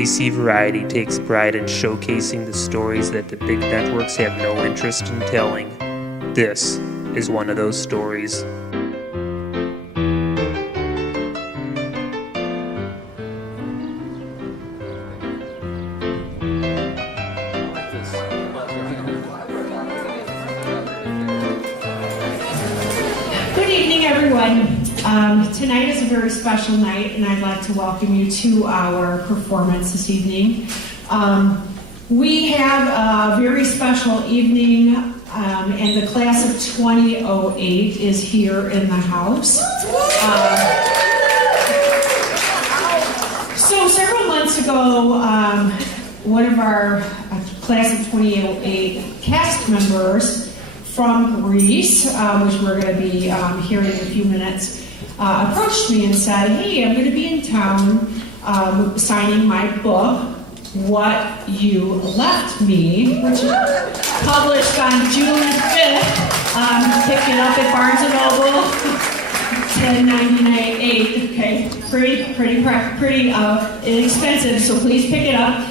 AC Variety takes pride in showcasing the stories that the big networks have no interest in telling. This is one of those stories. Good evening, everyone. Tonight is a very special night, and I'd like to welcome you to our performance this evening. We have a very special evening, and the class of 2008 is here in the house. So several months ago, one of our class of 2008 cast members from Greece, which we're going to be hearing in a few minutes, approached me and said, "Hey, I'm going to be in town signing my book, What You Left Me," which is published on June 5th. Pick it up at Barnes & Noble, $10.99 Okay, pretty inexpensive, so please pick it up.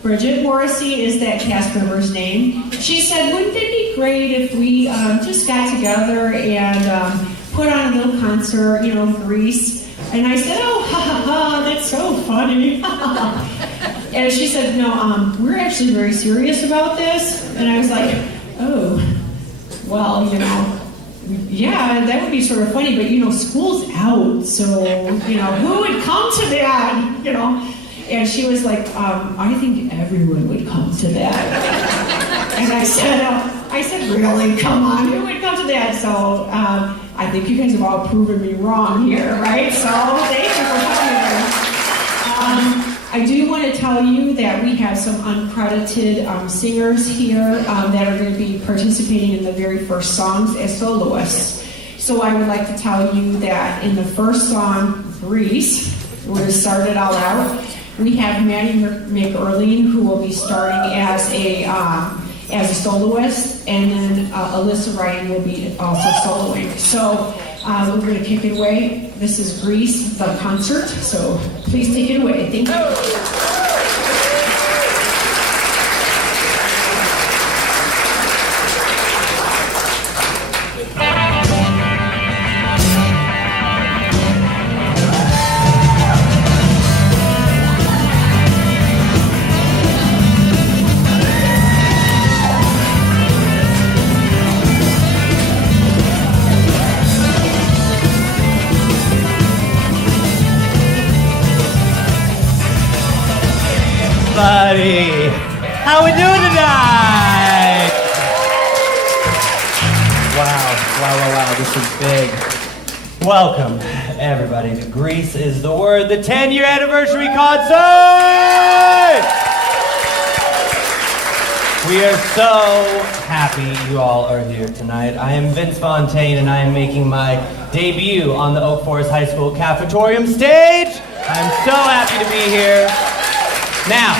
Bridget Morrissey is that cast member's name. She said, "Wouldn't it be great if we just got together and put on a little concert, Grease?" And I said, "Oh, ha ha ha, that's so funny." And she said, "No, we're actually very serious about this." And I was like, "Oh, well, yeah, that would be sort of funny, but school's out, so who would come to that, And she was like, "I think everyone would come to that." And I said, "Really? Come on, who would come to that?" So I think you guys have all proven me wrong here, right? So thank you for coming. I do want to tell you that we have some uncredited singers here that are going to be participating in the very first songs as soloists. So I would like to tell you that in the first song, Grease, we're going to start it all out. We have Maddie McErlean, who will be starting as a soloist, and then Alyssa Ryan will be also soloing. So we're going to kick it away. This is Grease, the concert, so please take it away. Thank you. How we doing tonight? Wow, this is big. Welcome, everybody, to Grease is the Word, the 10-year anniversary concert! We are so happy you all are here tonight. I am Vince Fontaine, and I am making my debut on the Oak Forest High School cafetorium stage. I'm so happy to be here. Now,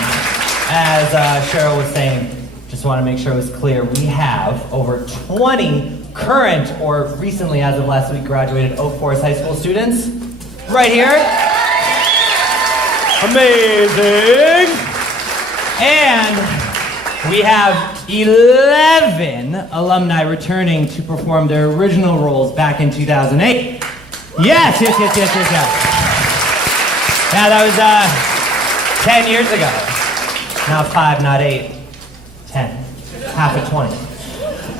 as Cheryl was saying, just want to make sure it was clear, we have over 20 current or recently, as of last week, graduated Oak Forest High School students right here. Amazing! And we have 11 alumni returning to perform their original roles back in 2008. Yes. Now that was 10 years ago. Not 5, not 8, 10. Half of 20.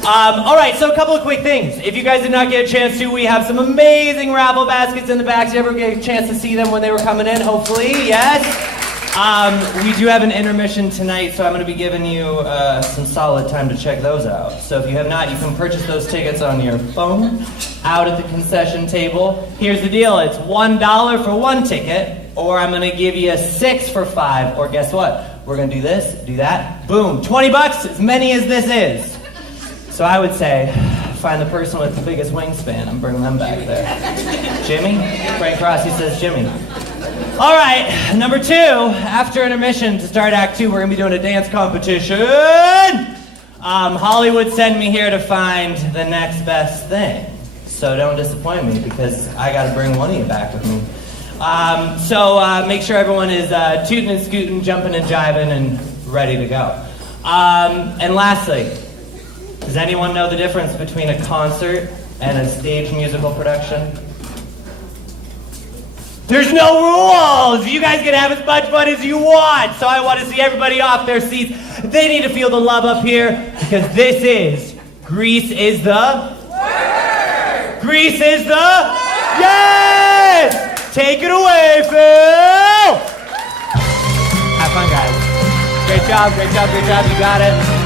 All right, so a couple of quick things. If you guys did not get a chance to, we have some amazing raffle baskets in the back. Did you ever get a chance to see them when they were coming in? Hopefully, yes. We do have an intermission tonight, so I'm going to be giving you some solid time to check those out. So if you have not, you can purchase those tickets on your phone out at the concession table. Here's the deal. It's $1 for one ticket, or I'm going to give you 6 for 5, or guess what? We're going to do this, do that, boom, $20, as many as this is. So I would say, find the person with the biggest wingspan and bring them back there. Jimmy? Frank Rossi says Jimmy. All right, number 2, after intermission to start Act 2, we're going to be doing a dance competition. Hollywood sent me here to find the next best thing. So don't disappoint me, because I got to bring one of you back with me. So make sure everyone is tooting and scooting, jumping and jiving, and ready to go. And lastly, does anyone know the difference between a concert and a stage musical production? There's no rules! You guys can have as much fun as you want! So I want to see everybody off their seats. They need to feel the love up here, because this is Grease is the... Word! Grease is the... Word! Yes! Take it away, Phil! Have fun, guys. Great job, great job, great job. You got it.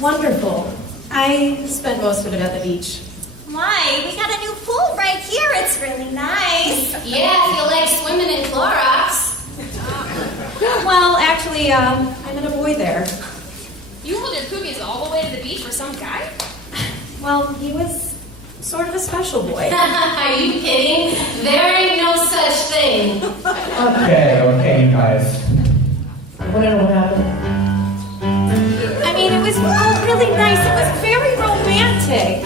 Wonderful. I spent most of it at the beach. My, we got a new pool right here. It's really nice. Yeah, if you like swimming in Clorox. Well, actually, I met a boy there. You hold your cookies all the way to the beach for some guy? Well, he was sort of a special boy. Are you kidding? There ain't no such thing. Okay, you guys. What happened? I mean, it was all really nice. It was very romantic.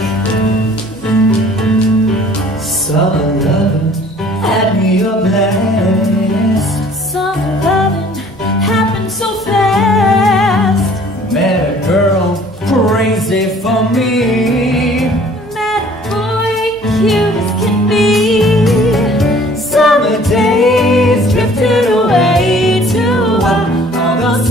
Summer loving had me a blast. Summer loving happened so fast. Met a girl crazy for me. Met a boy cute as can be. Summer days drifted away to all those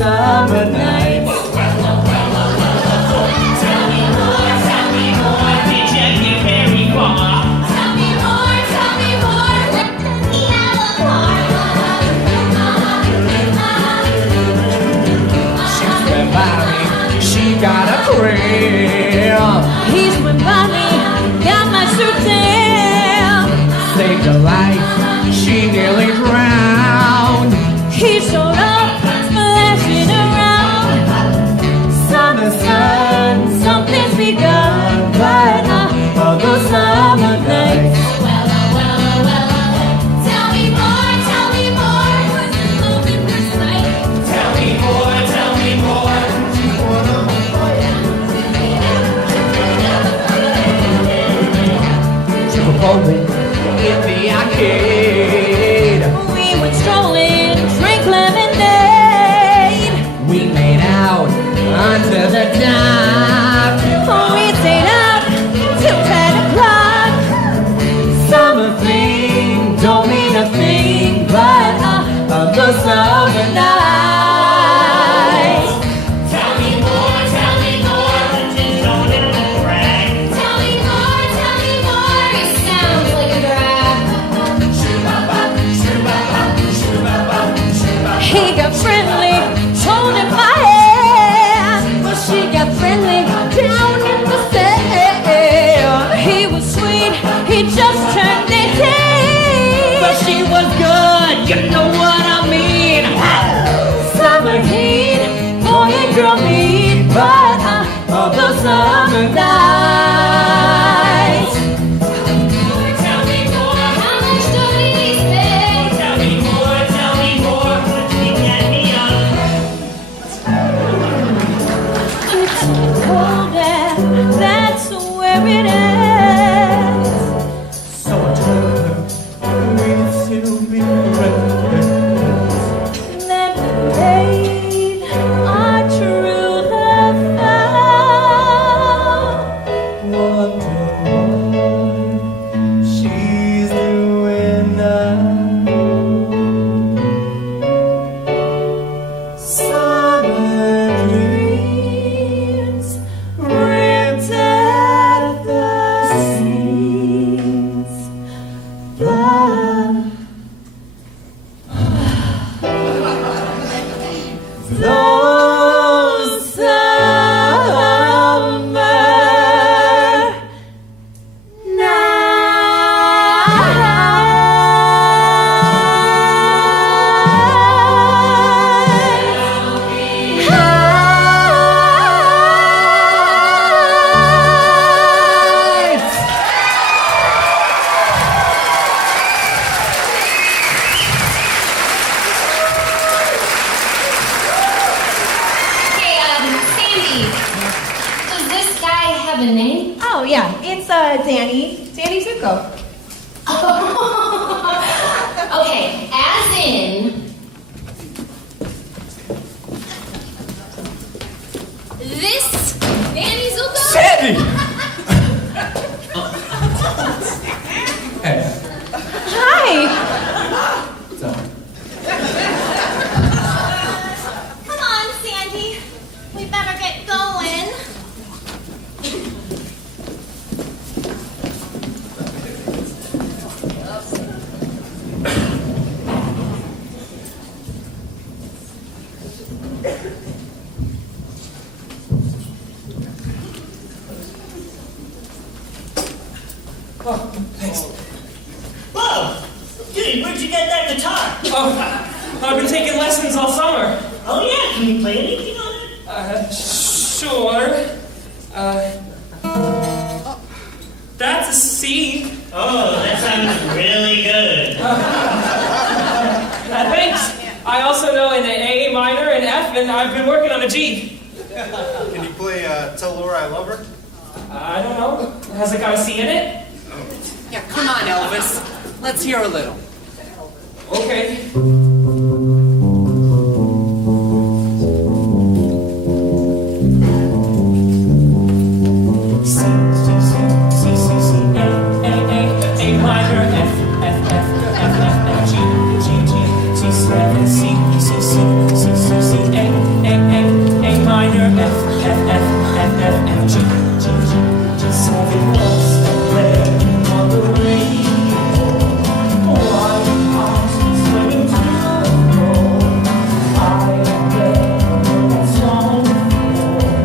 He got friendly, holding my hand. Well, she got friendly down in the sand. He was sweet, he just turned 18. But she was good, you know what I mean. Summer heat, boy and girl meet, but all the summer nights. Tell me more, how much do we spend? Tell me more, what you get me on. It's cold and that's where it ends. So I told her we'd still be friends. And then we made our true love vow. Wonder what she's doing now. Summer dreams ripped at the seams. Those summer nights. Hey, Sandy, does this guy have a name? Oh yeah, it's Danny Zuko. Okay, as in, this Danny Zuko? Sandy! Hey. Hi. So, Come on, Sandy. We better get going. Whoa! Dude, where'd you get that guitar? Oh, I've been taking lessons all summer. Oh yeah, can you play anything on it? Sure. That's a C. Oh, that sounds really good. Thanks. I also know an A minor and F, and I've been working on a G. Can you play Tell Laura I Love Her? I don't know. Has it got a C in it? Yeah, come on, Elvis. Let's hear a little. Okay. A minor, F, F, F, F, F, F, G, G, G, G7, C, C, C, C, C, C, A minor, F, F, F, F, F, F, G, G, G, G7, what's the play on the radio? Why I'm swinging to the floor? I am there, that song before.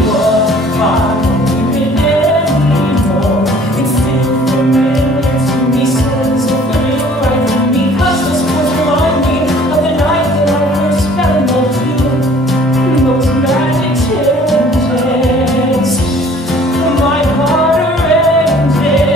What I don't even anymore. It's still familiar to me, still so familiar right to me. 'Cause those words remind me of the night that I first fell in love with you. Those magic changes, my heart arranges.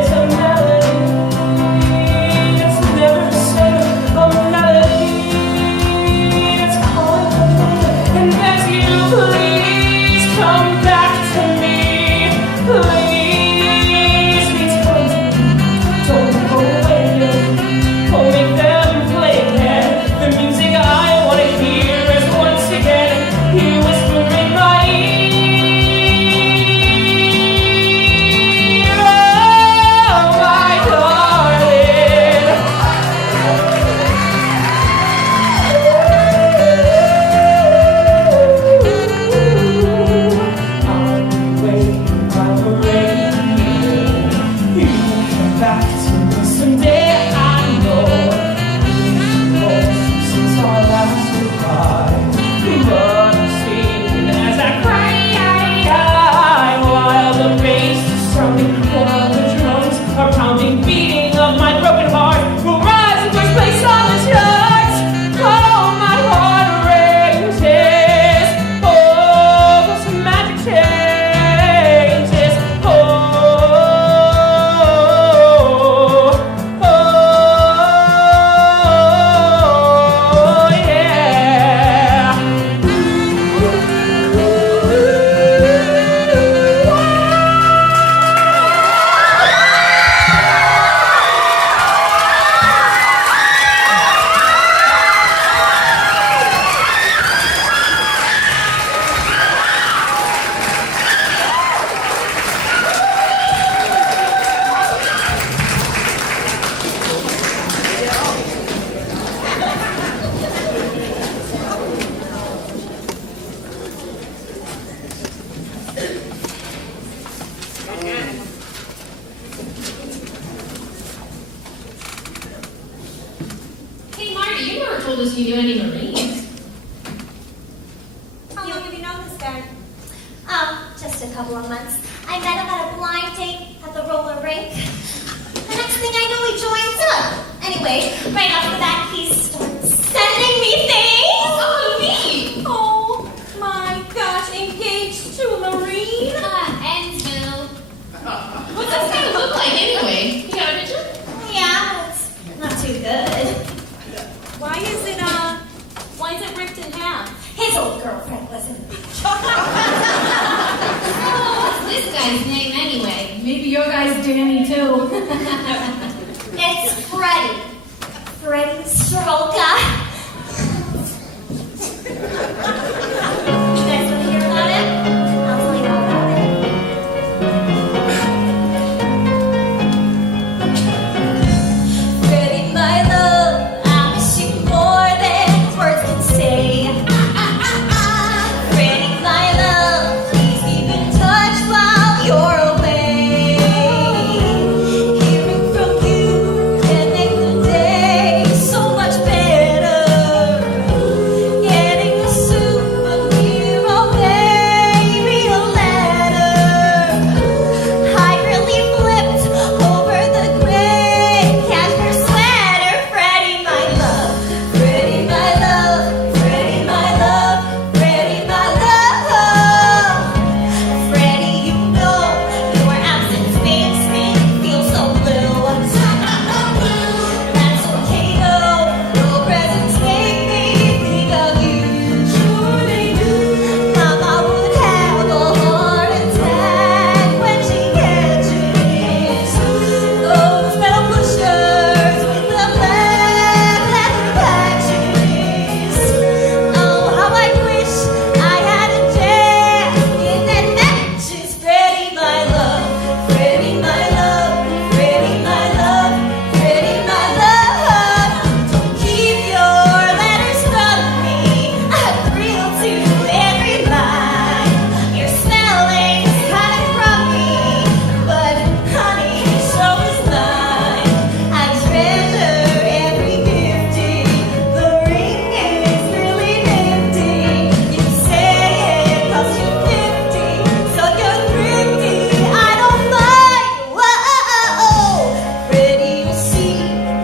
Sandy, you never told us you knew any Marines. How long have you known this guy? Just a couple of months. I met him at a blind date at the roller rink. The next thing I know, he joins up. Anyway, right after that, he starts sending me things. Oh, me! Oh my gosh, engaged to a Marine? Ensville. What's this guy look like anyway? You got a picture? Yeah, it's not too good. Why is it ripped in half? His old girlfriend was in the beach. What's this guy's name anyway? Maybe your guy's Danny too. It's Freddie. Freddie Soroka. You guys want to hear about it? I'll tell you all about it. Freddie, my love, I miss you more than words can say. Freddie, my love, please keep in touch while you're away. Hearing from you can make the day so much better. Getting a souvenir or maybe a letter. I really flipped over the gray cashmere sweater. Freddie, my love. Freddie, my love. Freddie, my love. Freddie, my love. Freddie, you know your absence makes me feel so blue. That's okay though. Your presence make me think of you. Sure they do. Mama would have a heart attack when she catches those metal pushers with the black leather patches. Oh, how I wish I had a jacket that matches. Freddie, my love. Freddie, my love. Freddie, my love. Freddie, my love. Don't keep your letters from me. I thrill to every line. Your smelling's kind of crummy, but honey, so is mine. I treasure every gifting. The ring is really nifty. You say it 'cause you're 50, so you're thrifty. I don't mind. Whoa, Freddie, you see,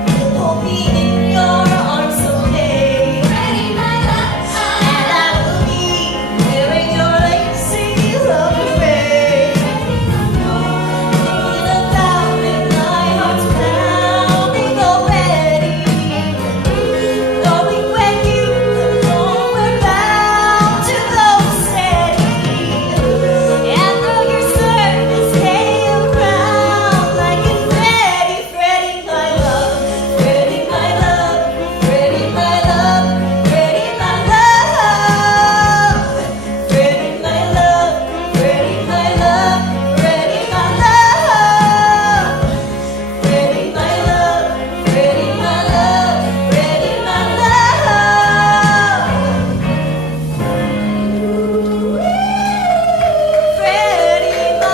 you'll hold me in your arms someday. Freddie, my love, and I will be wearing your lacy love ring. Thinking about it, my heart's pounding already. Knowing when you come home, we're bound to go steady. And though your service stay around like a Freddie, Freddie, my love. Freddie, my love. Freddie, my love. Freddie, my love. Freddie, my love. Freddie, my love. Freddie, my love. Freddie, my love. Freddie, my love. Freddie, my love. Freddie, my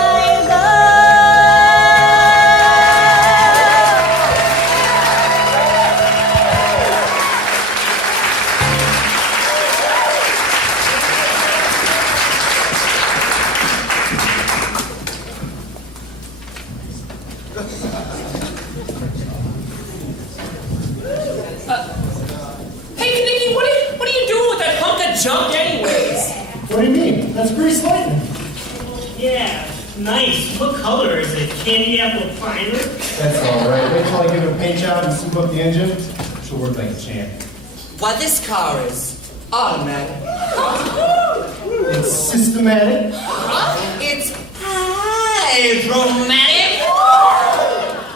Hey, Nikki, what are you doing with that hunk of junk anyways? What do you mean? That's grease lightning. Yeah, nice. What color is it? Candy apple primer? That's all right. Wait till I give it a paint job and soup up the engine. She'll work like a champ. Why, this car is automatic. It's systematic. It's hydromatic.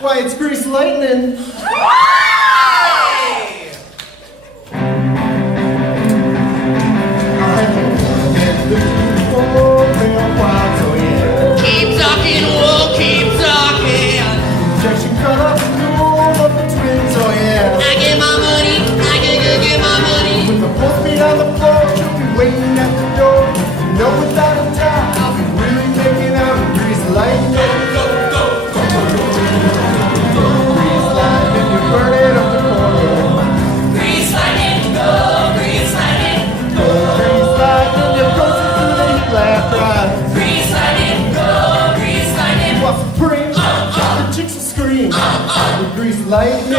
Why, it's grease lightning. Keep talking, we'll keep talking. Injection cut up the rule of the twins, oh yeah. I get my money, I get my money. With the full speed on the floor, she'll be waiting at the door. You know without a doubt, I'll be really making out with grease lightning. Grease lightning, you burn it up the corner. Grease lightning.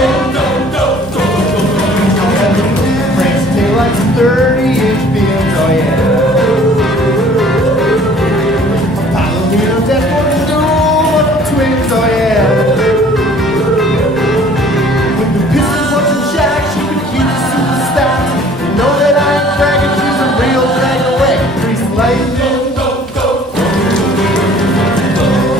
Breaks tail like some 30-inch beams, oh yeah. Follow me on death for the door, twins, oh yeah. With the pistons, punching shacks, you can keep the superstars. You know that I ain't bragging, she's a real drag away. Grease lightning.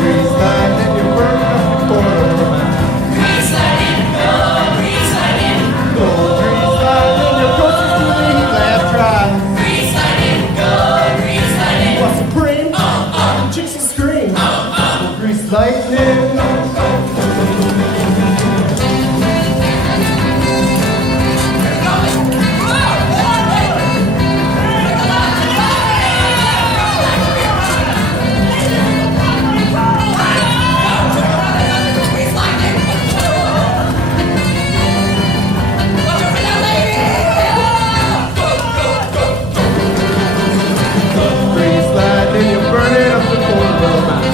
Grease lightning, you're burning up the corner of my mouth. Grease lightning, go, grease lightning. Go, grease lightning, you're coasting through the heat lab drive. Grease lightning, go, grease lightning. What's supreme? Chicks will scream. Grease lightning. Grease lightning, you're burning up the corner of my mouth.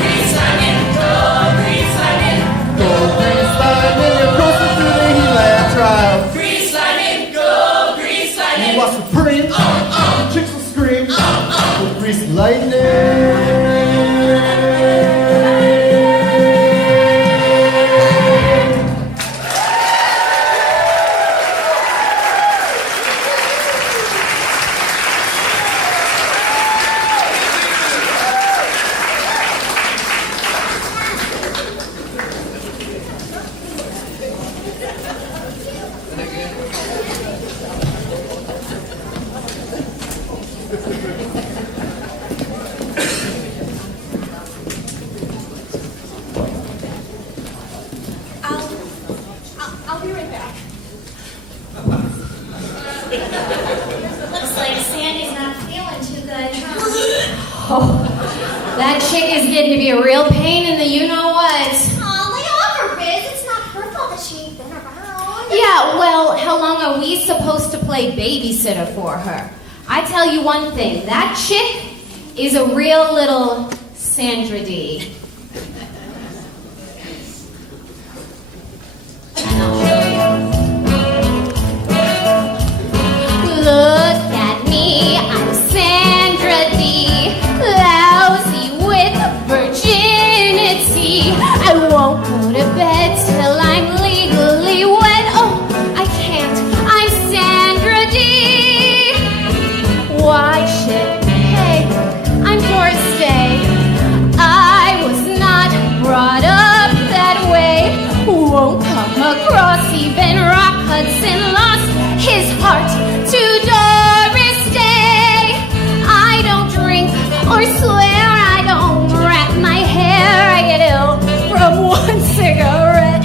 Grease lightning, go, grease lightning. Go, grease lightning, you're coasting through the heat lab trial. Grease lightning, go, grease lightning. You watch the print, chicks will scream. Go, grease lightning. I'll be right back. Looks like Sandy's not feeling too good, huh? Oh, that chick is getting to be a real pain in the you-know-what. Aw, lay off her, Biz. It's not her fault that she ain't been around. Yeah, well, how long are we supposed to play babysitter for her? I tell you one thing, that chick is a real little Sandra D. And I'll show you. Look at me, I'm Sandra D. Lousy with virginity. I won't go to bed till I'm legally wed. Oh, I can't, I'm Sandra D. Why shit? Hey, I'm Doris Day. I was not brought up that way. Won't come across even Rock Hudson lost his heart to Doris Day. I don't drink or swear, I don't wrap my hair. I get ill from one cigarette.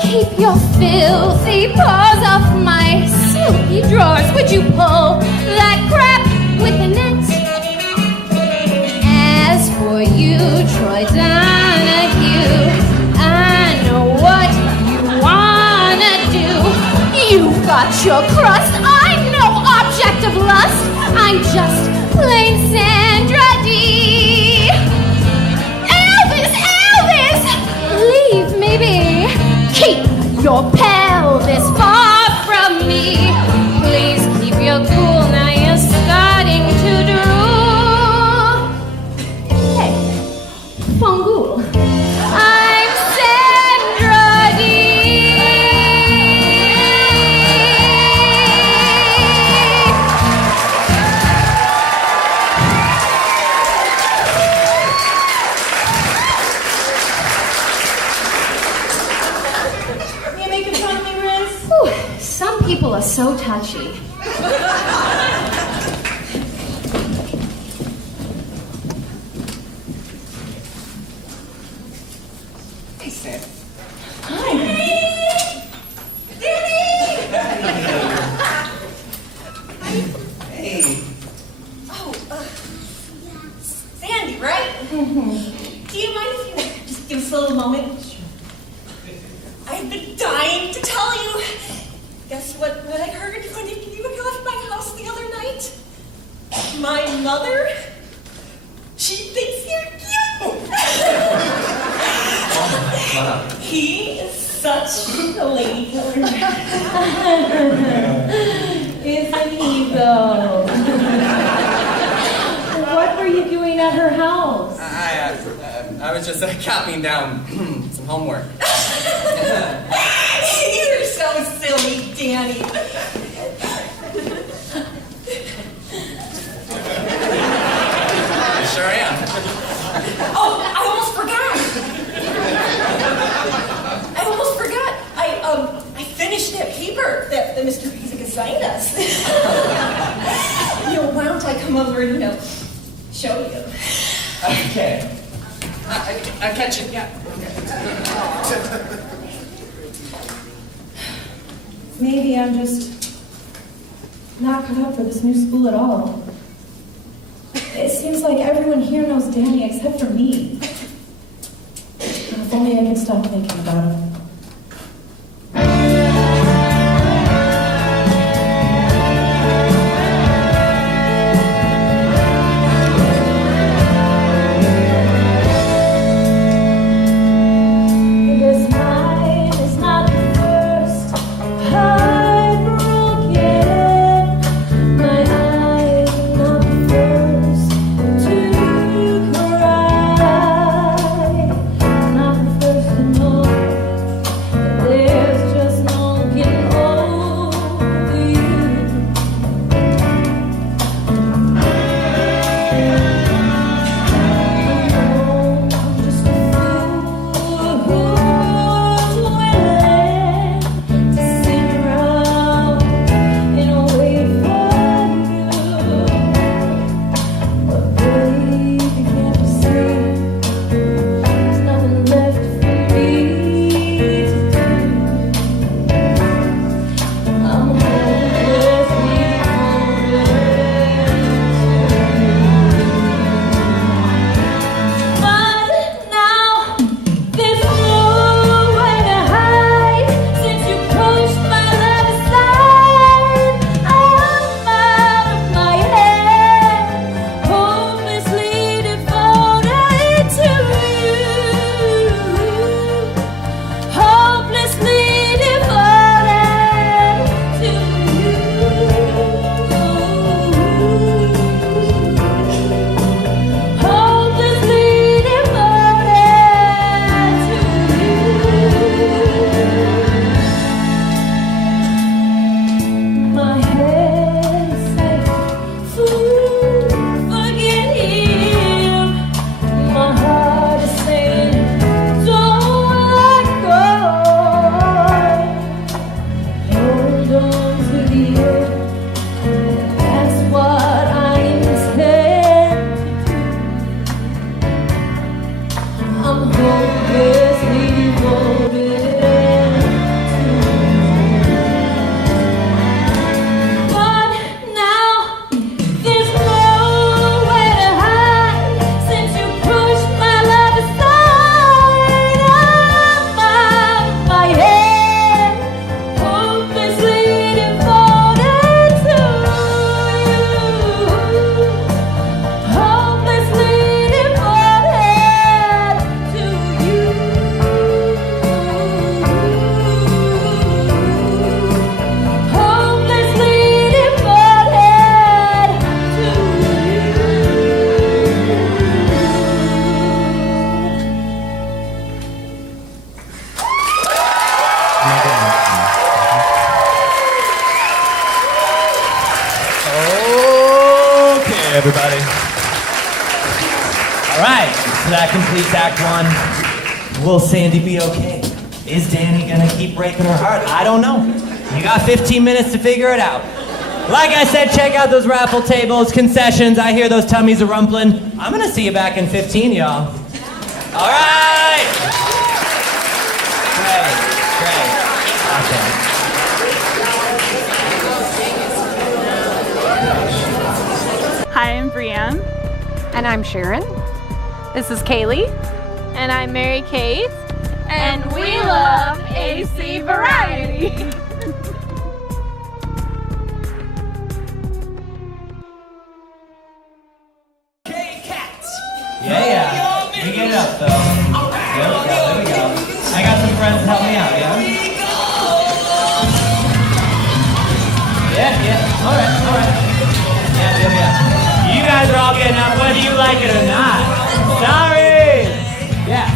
Keep your filthy paws off my silky drawers. Would you pull that crap with the net? As for you, Troy Donahue, I know what you wanna do. You've got your crust, I'm no object of lust. I'm just plain Sandra D. Elvis, Elvis, leave me be. Keep your pelvis far from me. Please keep your cool, now you're starting to drool. Hey, Fongoul. I'm Sandra D. You making fun of me, Riz? Whew, some people are so touchy. Hey, Sam. Hey. Oh, Sandy, right? Mm-hmm. Do you mind if you just give us a little moment? I've been dying to tell you. Guess what I heard when you left my house the other night? My mother, she thinks you're cute. He is such a lady killer. Isn't he though? What were you doing at her house? I was just copying down some homework. You're so silly, Danny. I sure am. Oh, I almost forgot. I finished that paper that Mr. Pizik assigned us. Why don't I come over and, show you? Okay. I'll catch it, yeah. Maybe I'm just not cut out for this new school at all. It seems like everyone here knows Danny except for me. If only I could stop thinking about him. Everybody. All right, so that completes Act 1. Will Sandy be okay? Is Danny gonna keep breaking her heart? I don't know. You got 15 minutes to figure it out. Like I said, check out those raffle tables, concessions. I hear those tummies are rumbling. I'm gonna see you back in 15, y'all. All right. Great. Awesome. Hi, I'm Brianne. And I'm Sharon. This is Kaylee. And I'm Mary Kate. And we love AC Variety. Yeah. You get it up, though. There we go. I got some friends to help me out, yeah? All right. You guys are all getting up whether you like it or not. Sorry. Yeah.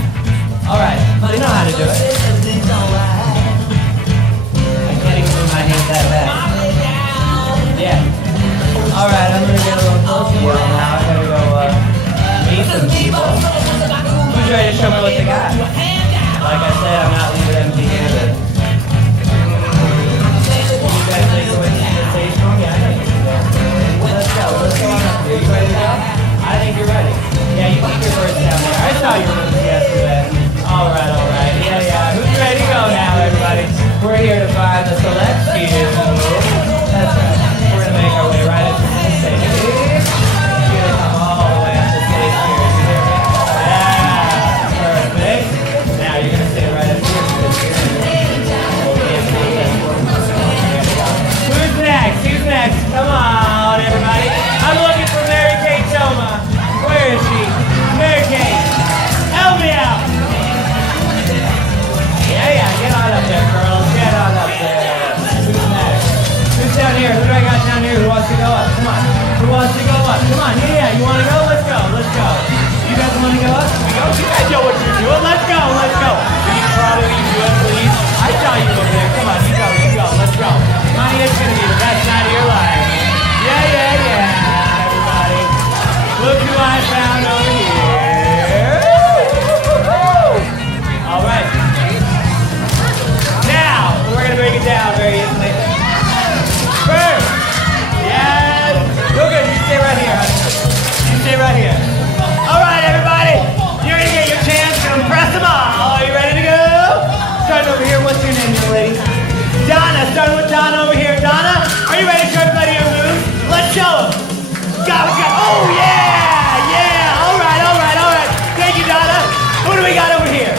All right. You know how to do it. I can't even move my hands that bad. Yeah. All right. I'm gonna get a little closer now. I gotta go meet some people. Who's ready to show me what they got? Like I said, I'm not leaving empty-handed. You guys take away the invitation? Yeah, I know you can go. Let's go on up here. You ready to go? I think you're ready. Yeah, you keep your birds down there. I saw your birds yesterday. All right. Yeah. Who's ready to go now, everybody? We're here to find the select few. That's right. We're gonna make our way right into the stage. You're gonna come all the way up the stage here. You hear me? Yeah. Perfect. Now you're gonna stay right up here. Who's next? Come on, everybody. I'm looking for Mary Kate Toma. Where is she? Mary Kate, help me out. Yeah, get on up there, girls. Get on up there. Who's next? Who's down here? Who do I got down here? Who wants to go up? Come on. Who wants to go up? Come on. Yeah. You want to go? Let's go. You guys want to go up? We go? You guys know what you're doing. Let's go. Will you probably do it, please? I saw you over there. Come on. You go. Let's go. Honey, it's going to be the best night of your life. Yeah, everybody. Look who I found over here. All right. Now, we're going to break it down very easily. First. Yes. Real good. You stay right here, honey. All right, everybody. You're going to get your chance to impress them all. Are you ready to go? Starting over here. What's your name, young lady? Donna. Starting with Donna over here. Donna, are you ready to show everybody your moves? Let's show them. Got. Oh, yeah. All right. Thank you, Donna. Who do we got over here?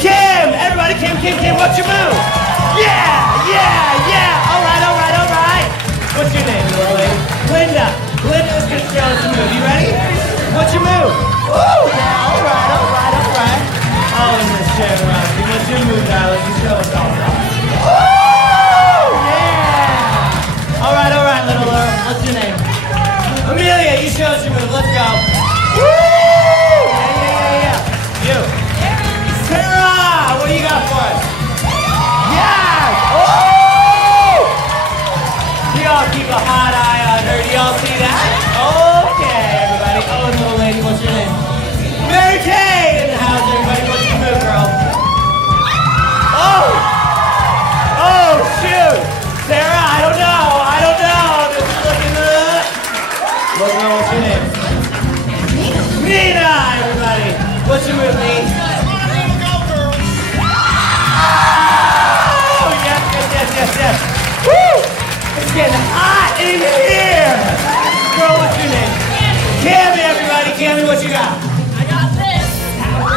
Kim. Everybody, Kim. What's your move? Yeah. All right. What's your name, little lady? Linda. Linda's going to show us a move. You ready? What's your move? Oh, yeah. All right. All in this chair around. What's your move, darling? You show us all. Oh, yeah. All right, little girl. What's your name? Amelia, you show us your move. Let's go. Woo! Yeah. You. Sarah, what do you got for us? Yes! Oh! You all keep a hot eye on her. Do y'all see that? Okay, everybody. Oh, and little lady, what's your name? Mary Kay! In the house, everybody. What's your move, girl? Oh, shoot! Sarah, I don't know. This is looking good. What's your name? Nina, everybody. What's your move, Nina? Oh, yes. Woo! It's getting hot in here. Girl, what's your name? Cammy, everybody. Cammy, what you got? I got this.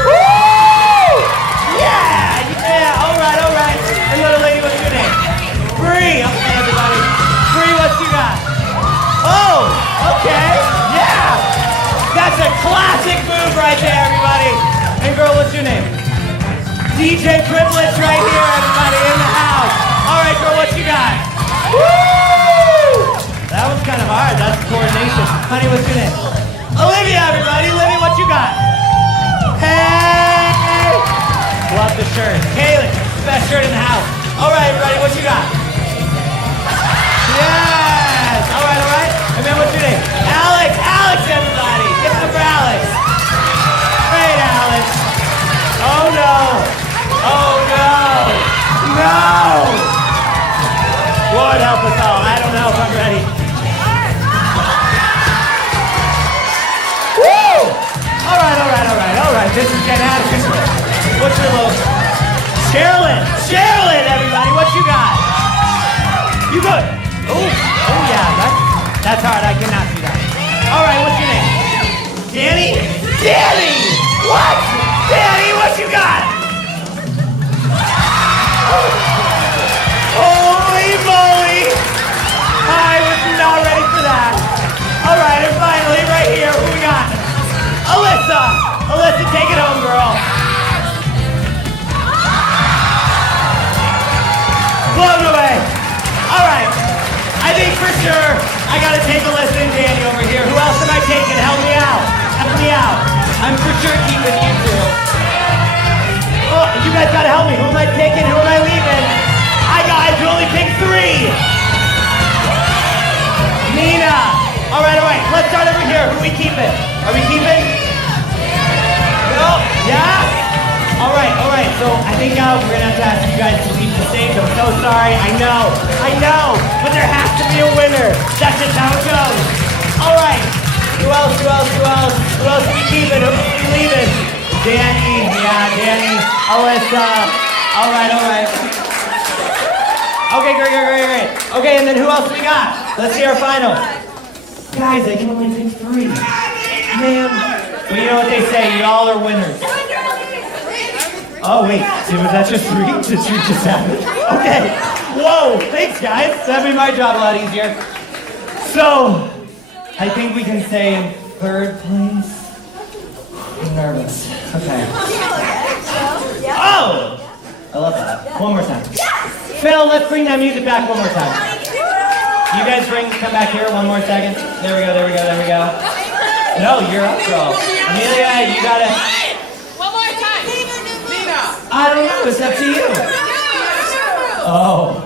Woo! Yeah. All right. And little lady, what's your name? Bree. Okay, everybody. Bree, what you got? Oh, okay. Yeah. That's a classic move right there, everybody. And girl, what's your name? DJ Triplets right here, everybody in the house. All right, girl, what you got? Woo! That was kind of hard. That's coordination. Honey, what's your name? Olivia, everybody. Olivia, what you got? Hey! Love the shirt. Kaylee, best shirt in the house. All right, everybody, what you got? Yes! All right. And then what's your name? Alex, everybody. Give it up for Alex. Great, Alex. Oh, no. Lord help us all. I don't know if I'm ready. Woo! All right. This is getting out of control. What's your little... Sherilyn, everybody, what you got? You good? Oh, yeah, that's hard. I cannot see that. All right, what's your name? Danny! What? Danny, what you got? Holy moly! I was not ready for that. All right, and finally, right here, who we got? Alyssa, take it home, girl. Blown away. All right. I think for sure guys gotta help me. Who am I picking? Who am I leaving? Hi guys, you only picked 3. Nina. All right. Let's start over here. Who are we keeping? Are we keeping? No? Yeah? All right. So I think we're gonna have to ask you guys to leave the stage. I'm so sorry. I know. But there has to be a winner. That's just how it goes. All right. Who else are we keeping? Who are we leaving? Danny. Yeah, Danny. Alyssa. All right. Okay, great. Okay, and then who else we got? Let's see our final. Guys, I can only pick 3. Man. Well, you know what they say, y'all are winners. Oh, wait, was that just 3? Did you just have it? Okay. Whoa, thanks, guys. That made my job a lot easier. So, I think we can say in 3rd place. I'm nervous. Okay. Oh! I love that. One more time. Phil, let's bring that music back one more time. You guys come back here one more second. There we go. No, you're up, girl. Amelia, you gotta... One more time. I don't know, it's up to you. Oh,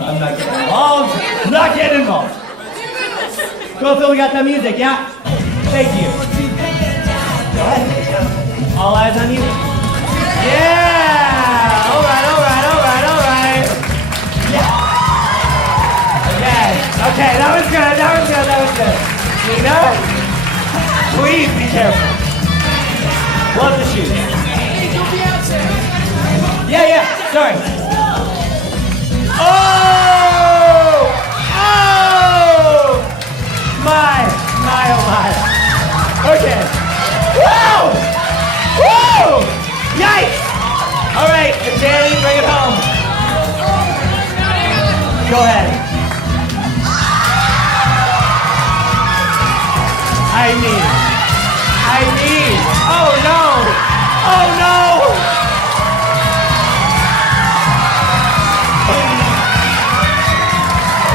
I'm not getting involved. Go, Phil, we got that music, yeah? Thank you. Go ahead. All eyes on you. Yeah! All right. Yeah. Okay, that was good. Nina, please be careful. Love the shoes. Yeah, sorry. Oh! My. Okay. Whoa! Yikes! All right, Danny, bring it home. Go ahead. I need. Oh no!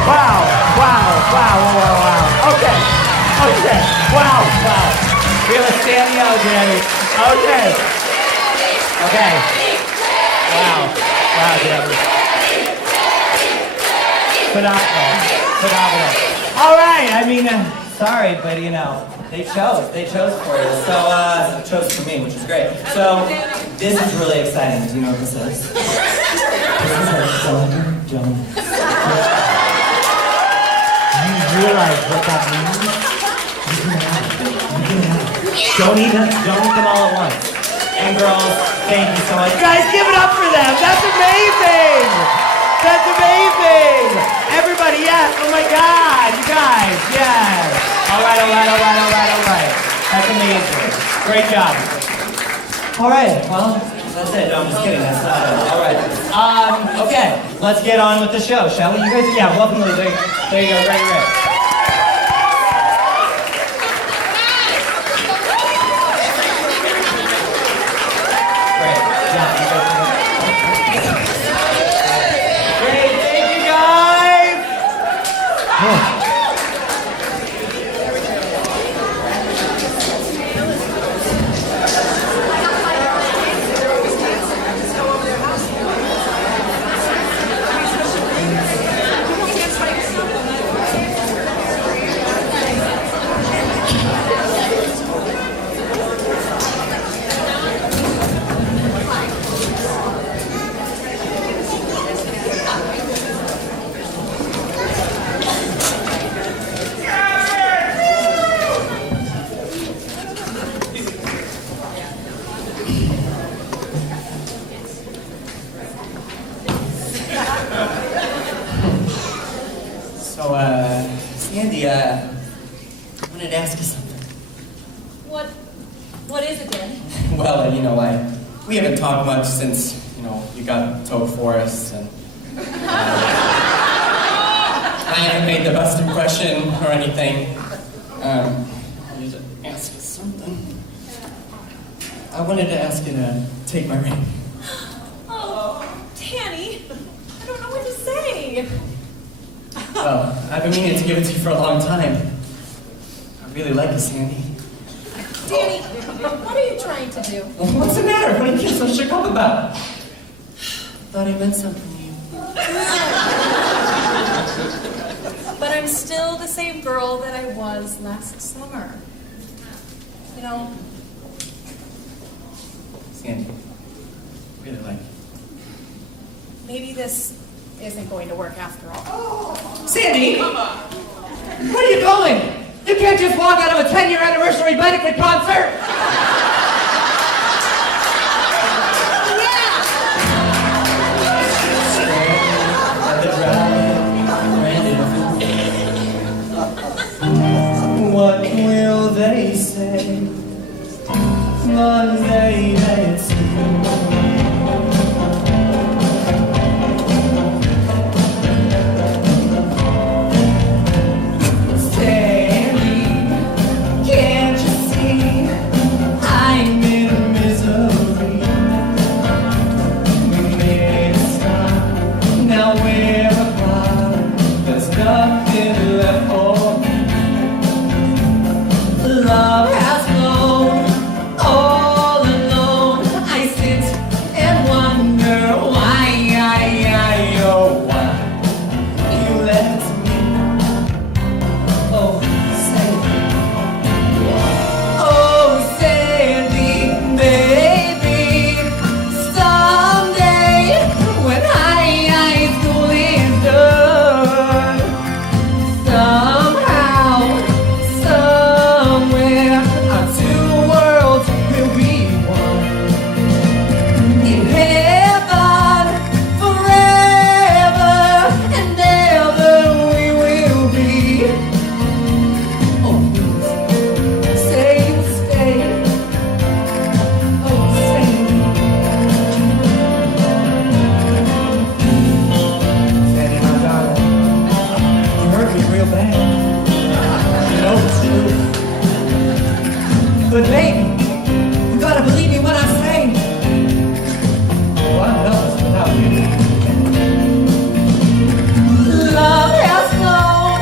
Wow. Okay. Wow. We have a standing Danny. Okay. Wow, Danny. Phenomenal. All right, sorry, but they chose for you. So, chose for me, which is great. So, this is really exciting. Do you know what this is? This is a Dr. Jones. You realize what that means? You can have it. Don't eat them all at once. And girls, thank you so much. Guys, give it up for them. That's amazing. Everybody, yes. Oh my God, you guys, yes. All right. That's amazing. Great job. All right, well, that's it. No, I'm just kidding. That's not it. All right. Okay, let's get on with the show, shall we? You guys, yeah, welcome to the thing. There you go, great. Sandy, I wanted to ask you something. What is it, Danny? Well, we haven't talked much since, you got Toad Forest, and I haven't made the best impression or anything. I need to ask you something. I wanted to ask you to take my ring. Oh, Danny, I don't know what to say. Well, I've been meaning to give it to you for a long time. I really like you, Sandy. Danny, what are you trying to do? What's the matter? What are you so shook up about? thought he meant something to you. But I'm still the same girl that I was last summer. You know, Sandy, really like you. maybe this isn't going to work after all. Sandy! Come on! Where are you going? You can't just walk out of a 10-year anniversary benefit concert! What will they say? Monday at school. Sandy, can't you see I'm in misery? We made a stop, now we're apart. There's nothing left for me. Love has flown all alone. I sit and wonder why, oh, why you left me. Oh, Sandy, baby. Someday when high school is done, somehow, somewhere, our two worlds will be one. In heaven, forever and ever we will be. Oh, please, say you'll stay. Oh, Sandy. Sandy, my darling, you hurt me real bad. You know it's true. But baby, you gotta believe me when I say, oh, I'm lost without you. Love has flown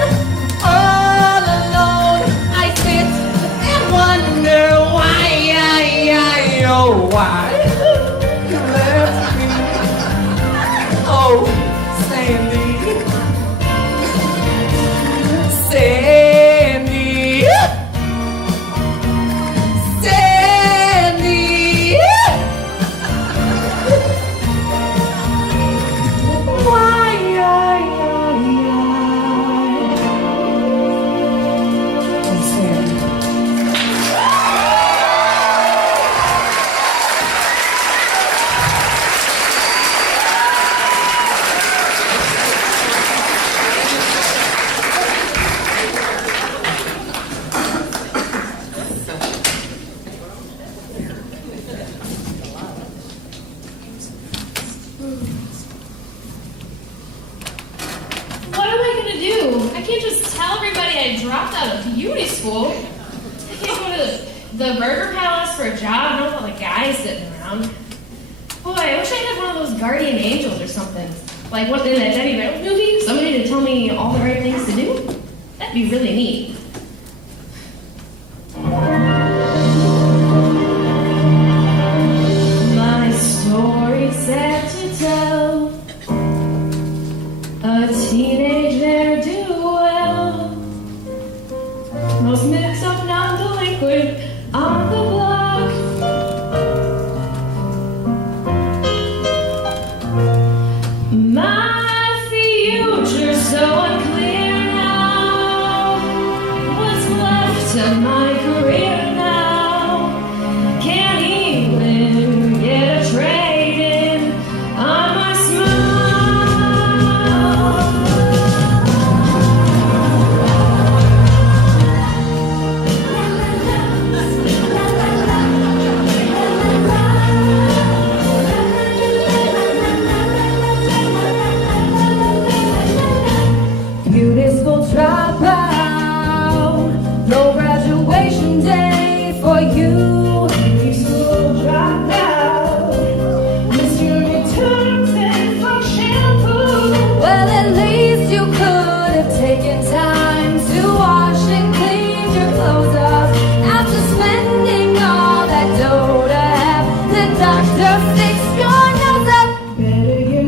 all alone. I sit and wonder why, oh, why you left me. Oh, Sandy, Sandy, Sandy. Why, oh, Sandy. What am I gonna do? I can't just tell everybody I dropped out of beauty school. I can't go to the Burger Palace for a job. Know all the guys sitting around. Boy, I wish I had one of those guardian angels or something. Like what in that Debbie Reynolds movie? Somebody to tell me all the right things to do? That'd be really neat. My story's sad to tell. A teenage ne'er-do-well. Most mixed up non-delinquent on the block. My future's so unclear now. What's left of my career now? Can't even get a trade in on my smile. Beauty school dropout, no graduation day for you. Beauty school dropout, miss your returns and for shampoo. Well, at least you could have taken time to wash and clean your clothes up after spending all that dough to have the doctor fix your nose up. Better get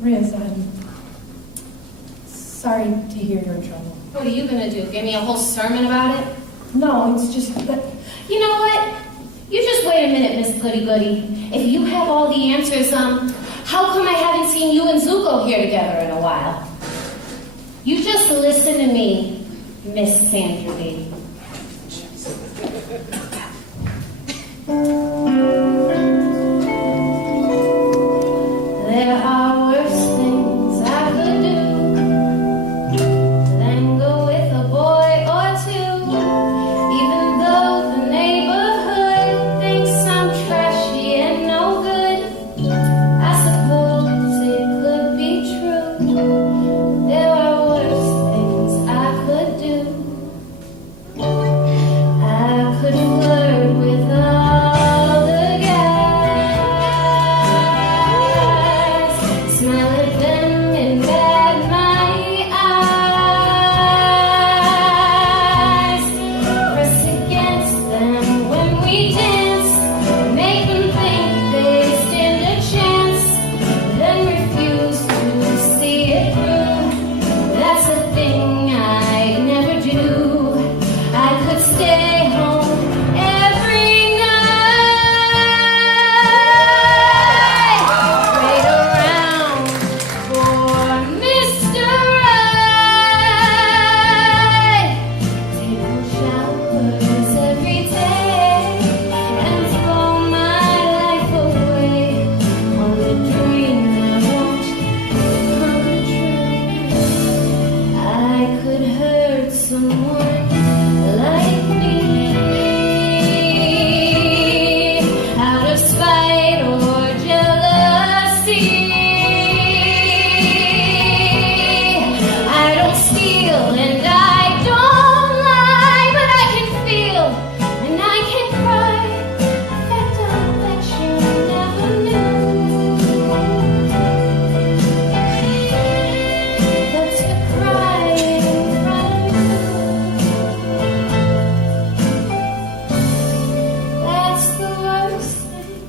Riz, I'm sorry to hear you're in trouble. What are you gonna do? Give me a whole sermon about it? No, it's just that... You know what? You just wait a minute, Miss Goody Goody. If you have all the answers, how come I haven't seen you and Zuko here together in a while? You just listen to me, Miss Sandra B. There are worse things I could do than go with a boy or two, even though the neighborhood thinks I'm trashy and no good. I suppose it could be true. There are worse things I could do. I could flirt with all the guys, smile at them and bat my eyes, press against them when we dance, make them think they stand a chance, then refuse to see it through. That's the thing I never do. I could stay home every night, wait around for Mr. Right, take showers every day, and throw my life away on a dream that won't come true. I could hurt someone like me out of spite or jealousy. I don't steal and I don't lie, but I can feel and I can cry. Affect that you never knew. But to cry in front of you, that's the worst thing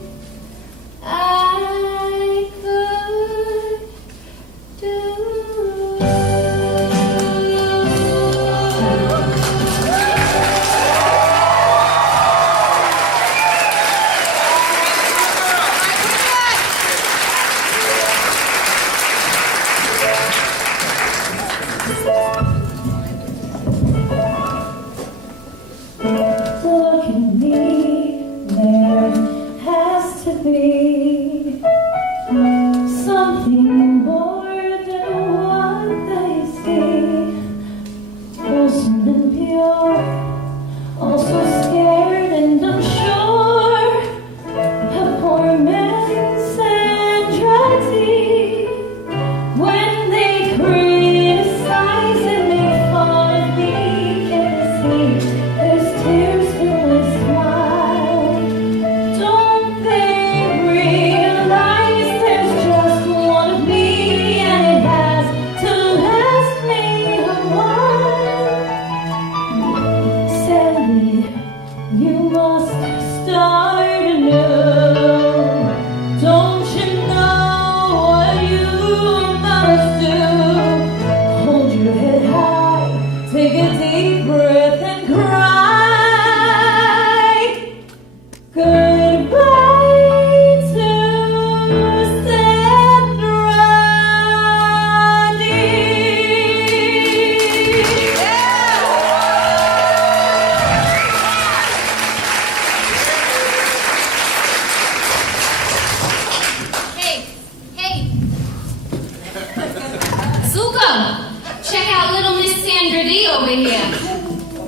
I could do. Look at me, there has to be something more than what they see. Wholesome and pure, also scared and unsure. A poor man's anxiety when they criticize and make fun of me. Can see there's tears fill my smile. Don't they realize there's just one of me, and it has to last me a while? Sadly, you must start anew. Don't you know what you must do? Hold your head high, take a deep breath and cry goodbye to Sandra Hey, Zuko, check out little Miss Sandra D over here.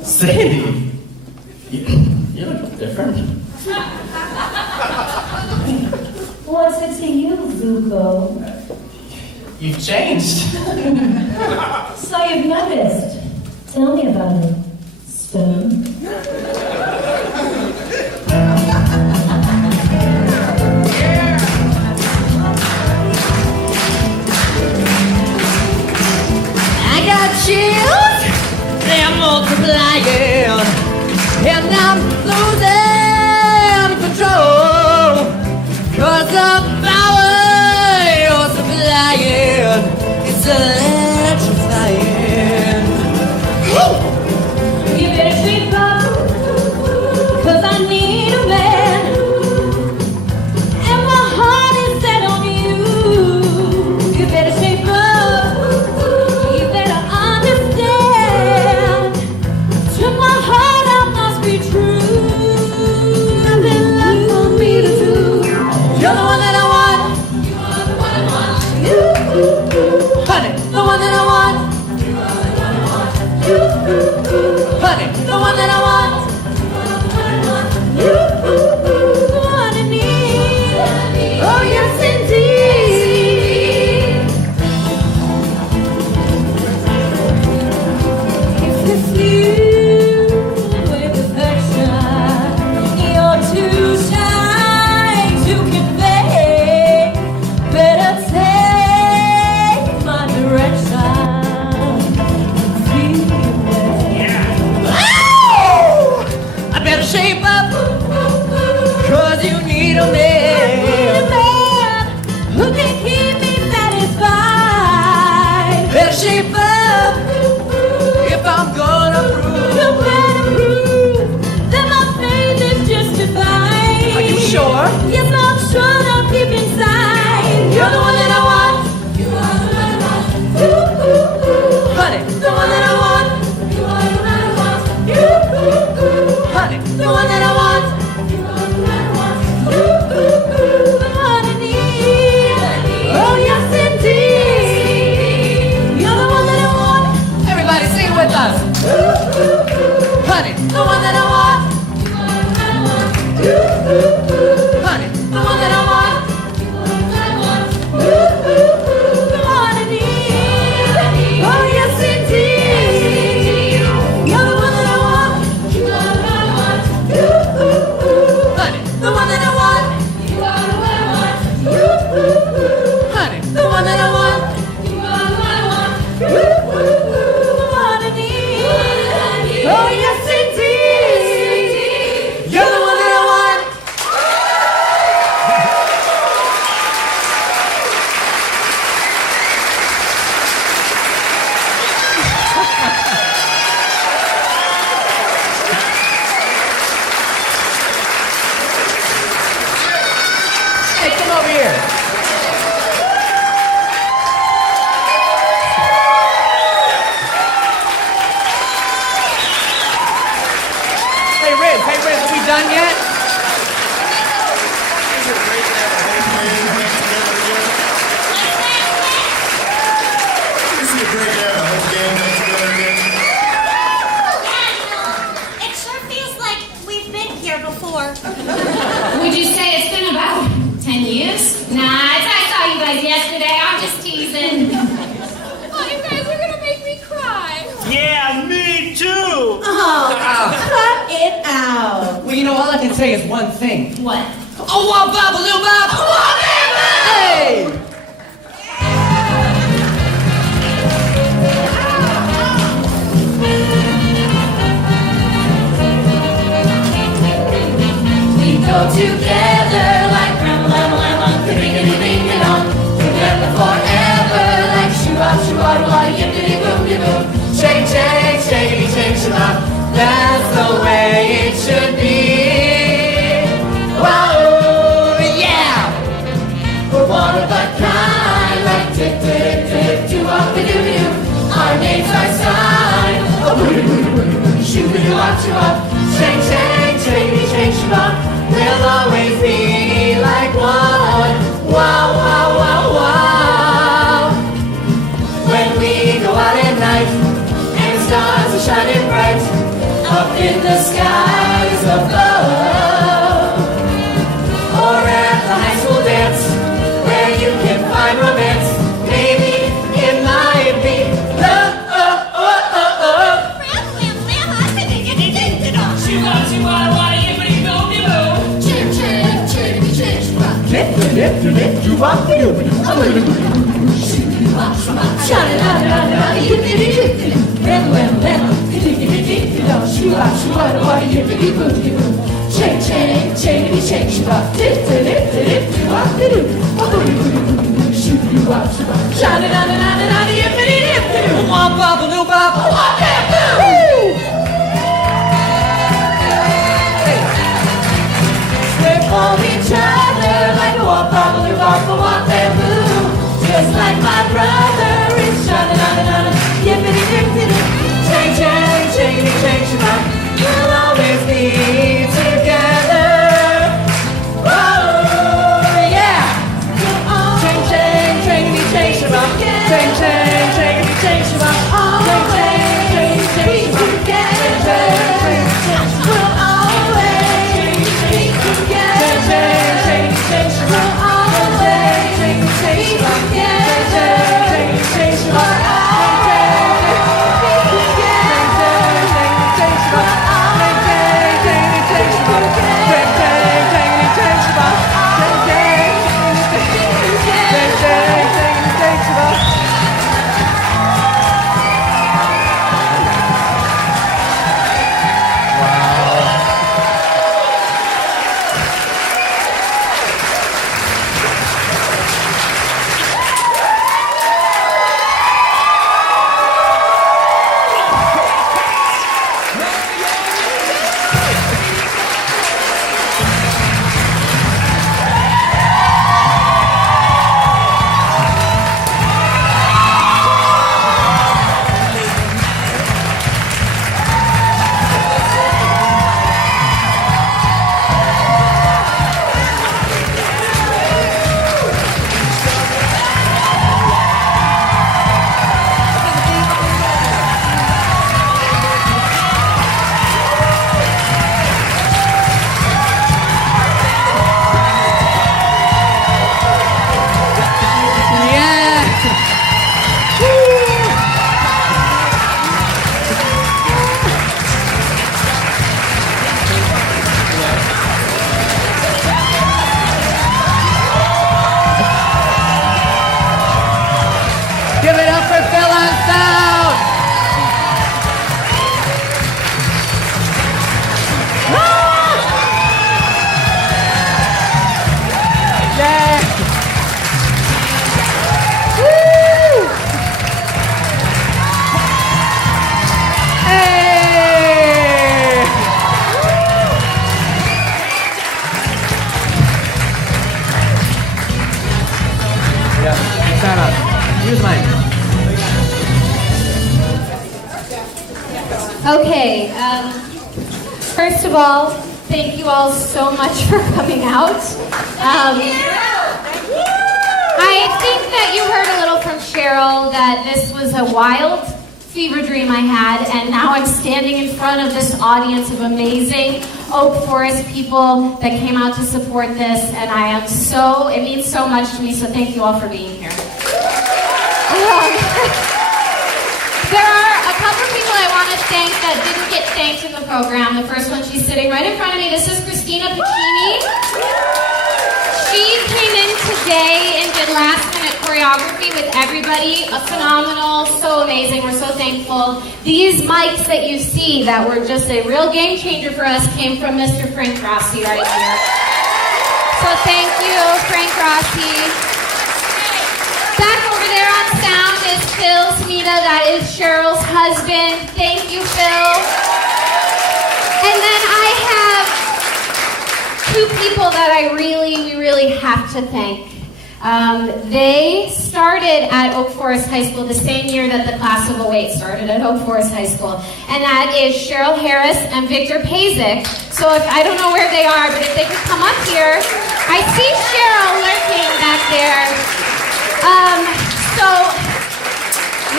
Sandy, you look different. What's it to you, Zuko? You've changed. So you've noticed. Tell me about it, Spoon. I got chills, they're multiplying, and I'm losing control. 'Cause the power need a man who can keep me satisfied. Better shape up if I'm gonna prove. You better prove that my faith is justified. Are you sure? Yes, I'm sure up deep inside. You're the one that I want. You are the one I want. Honey, The one that I want. You are the one I want. honey, The one that I want. You are the one I want. The one I need. Oh yes indeed. You're the one that I want. everybody sing with us. Honey, The one that I want. honey, The one that I want. The one I need. Oh yes indeed. You're the one that I want. honey, The one that I want. honey. The one that I want. The one I need. Oh yes indeed. You're the one that I want. Hey, come over here. Hey, Riz, are we done yet? This is a great day. I hope game next together again. It sure feels like we've been here before. Would you say it's been about 10 years? Nah, I saw you guys yesterday. I'm just teasing. Oh, you guys are gonna make me cry. Yeah, me too. Oh, cut it out. Well, you know, all I can say is one thing. What? Oh, wow, babaloo, bab. Hey! We go together like ram-a-lam-a-lam-a, together forever like shoo-ah, yippity-boom-de-boom. Shake, shake, shakety, shake, shake, that's the way it should be. Whoa, yeah! We're one of a kind, like tip-tip-tip, doo-wop-a-doo-doo. Our names are signed. Oh, booty-booty-booty, shoo-bidoo-wop-shoo-wop. Shake, shake, shakety, shake, shake, we'll always be like one. Wow, wow, wow, wow. When we go out at night and the stars are shining bright up in the skies above, Or at the high school dance, where you can find romance, maybe it might be love. Shake, shake, shake, shake, shake, We're for each other like a walk, just like my brother is sha-na-na-na-na, yippity-dip-dip. Shake, shake, shakety, shake, shake, we'll always be together. Oh, yeah! Shake, shake, shakety, shake, shake, shake, shake, shakety, shake, shake, shake, shake, shake, shake, We'll always be together. We'll always be together. We'll always be together. Okay, first of all, thank you all so much for coming out. I think that you heard a little from Cheryl that this was a wild fever dream I had, and now I'm standing in front of this audience of amazing Oak Forest people that came out to support this, and it means so much to me, so thank you all for being here. There are a couple of people I want to thank that didn't get thanked in the program. The first one, she's sitting right in front of me. This is Christina Piccini. She came in today and did last-minute choreography with everybody. Phenomenal, so amazing. We're so thankful. These mics that you see that were just a real game changer for us came from Mr. Frank Rossi right here. So thank you, Frank Rossi. Back over there on sound is Phil Smita. That is Cheryl's husband. Thank you, Phil. And then I have two people that we really have to thank. They started at Oak Forest High School the same year that the class of 08 started at Oak Forest High School. And that is Cheryl Harris and Victor Pazik. So I don't know where they are, but if they could come up here. I see Cheryl lurking back there. So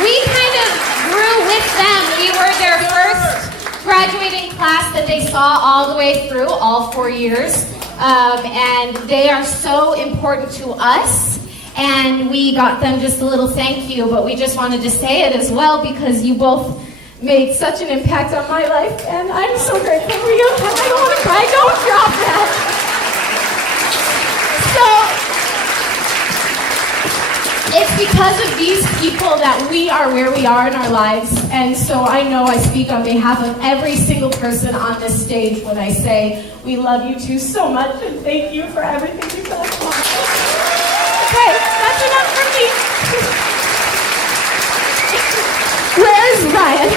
we kind of grew with them. We were their first graduating class that they saw all the way through, all 4 years. And they are so important to us. And we got them just a little thank you, but we just wanted to say it as well because you both made such an impact on my life. And I'm so grateful for you. I don't want to cry. Don't drop that. It's because of these people that we are where we are in our lives, and so I know I speak on behalf of every single person on this stage when I say we love you two so much, and thank you for everything you've done. Okay, that's enough for me. Where's Ryan?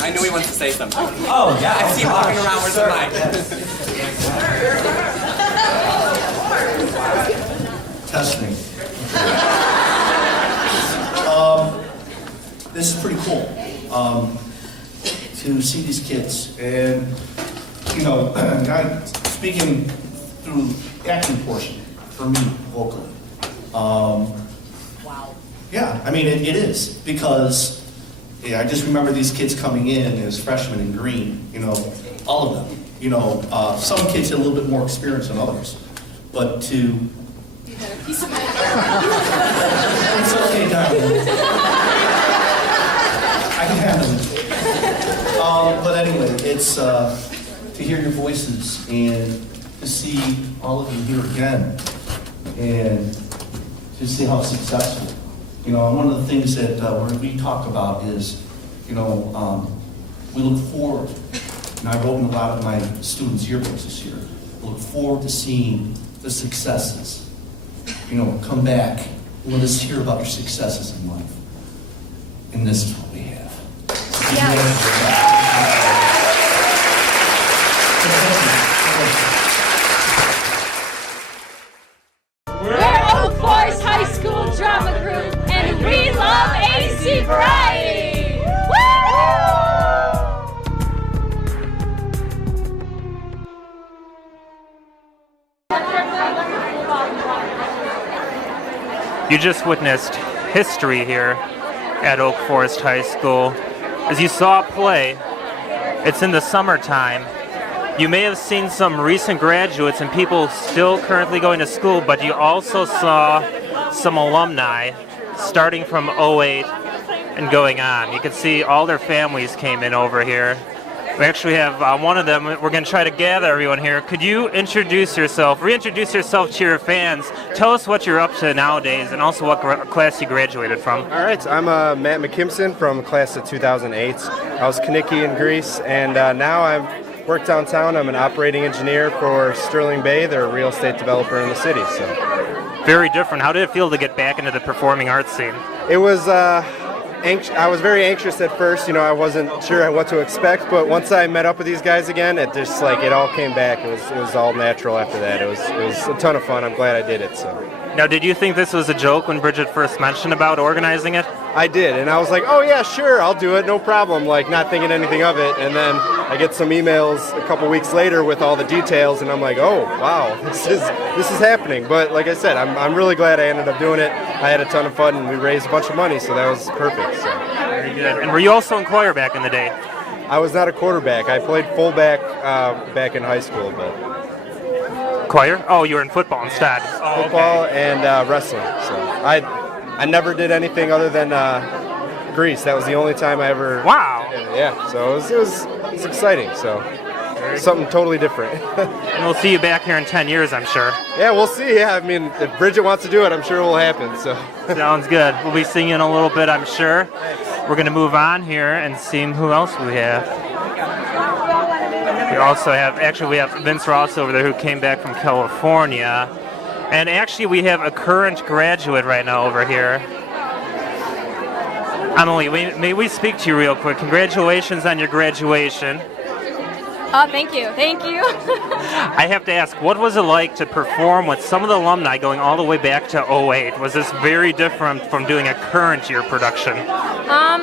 I knew he wants to say something. Oh, yeah. I see him walking around with the mic. Testing. This is pretty cool to see these kids, and speaking through acting portion for me vocally. Wow. Yeah, I mean it is because I just remember these kids coming in as freshmen in green. All of them. Some kids had a little bit more experience than others, but to it's okay, darling. I can handle it. But anyway, it's to hear your voices and to see all of you here again and to see how successful. One of the things that we talk about is, we look forward, and I wrote in a lot of my students' yearbooks this year, we look forward to seeing the successes. Come back and let us hear about your successes in life. And this is what we have. We're Oak Forest High School Drama Group, and we love AC Variety! You just witnessed history here at Oak Forest High School. As you saw a play, it's in the summertime. You may have seen some recent graduates and people still currently going to school, but you also saw some alumni starting from 08 and going on. You can see all their families came in over here. We actually have one of them. We're going to try to gather everyone here. Could you reintroduce yourself to your fans? Tell us what you're up to nowadays and also what class you graduated from. All right, I'm Matt McKimson from class of 2008. I was Kaniki in Greece, and now I work downtown. I'm an operating engineer for Sterling Bay. They're a real estate developer in the city. So very different. How did it feel to get back into the performing arts scene? It was I was very anxious at first. I wasn't sure what to expect, but once I met up with these guys again, it all came back. It was all natural after that. It was a ton of fun. I'm glad I did it. So Now, did you think this was a joke when Bridget first mentioned about organizing it? I did, and I was like, oh yeah, sure, I'll do it, no problem, like not thinking anything of it. And then I get some emails a couple weeks later with all the details, and I'm like, oh wow, this is happening. But like I said, I'm really glad I ended up doing it. I had a ton of fun, and we raised a bunch of money, so that was perfect. So. Very good. And were you also in choir back in the day? I was not a quarterback. I played fullback back in high school, but choir? Oh, you were in football instead. Oh, football and wrestling. So I never did anything other than Grease. That was the only time I ever. Wow. Yeah. So it was exciting. So something totally different. And we'll see you back here in 10 years, I'm sure. Yeah, we'll see. Yeah, I mean, if Bridget wants to do it, I'm sure it will happen. So sounds good. We'll be seeing you in a little bit, I'm sure. We're going to move on here and see who else we have. We also have, we have Vince Rossi over there who came back from California. And actually, we have a current graduate right now over here. Emily, may we speak to you real quick? Congratulations on your graduation. Oh, thank you. Thank you. I have to ask, what was it like to perform with some of the alumni going all the way back to 08? Was this very different from doing a current year production?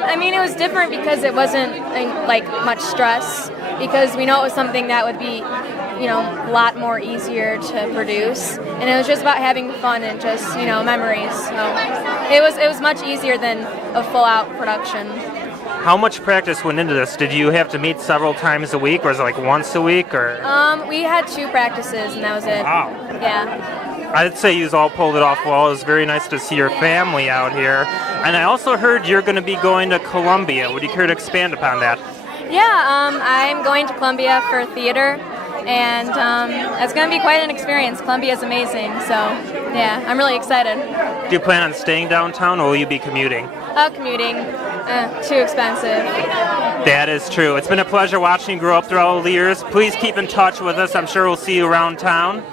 I mean, it was different because it wasn't like much stress, because we know it was something that would be, you know, a lot more easier to produce, and it was just about having fun and just, you know, memories. So it was much easier than a full-out production. How much practice went into this? Did you have to meet several times a week, or was it like once a week, or? We had 2 practices, and that was it. Wow. Yeah. I'd say you all pulled it off well. It was very nice to see your family out here. And I also heard you're going to be going to Columbia. Would you care to expand upon that? Yeah, I'm going to Columbia for theater, and it's going to be quite an experience. Columbia is amazing, so yeah, I'm really excited. Do you plan on staying downtown, or will you be commuting? Commuting. Too expensive. That is true. It's been a pleasure watching you grow up through all the years. Please keep in touch with us. I'm sure we'll see you around town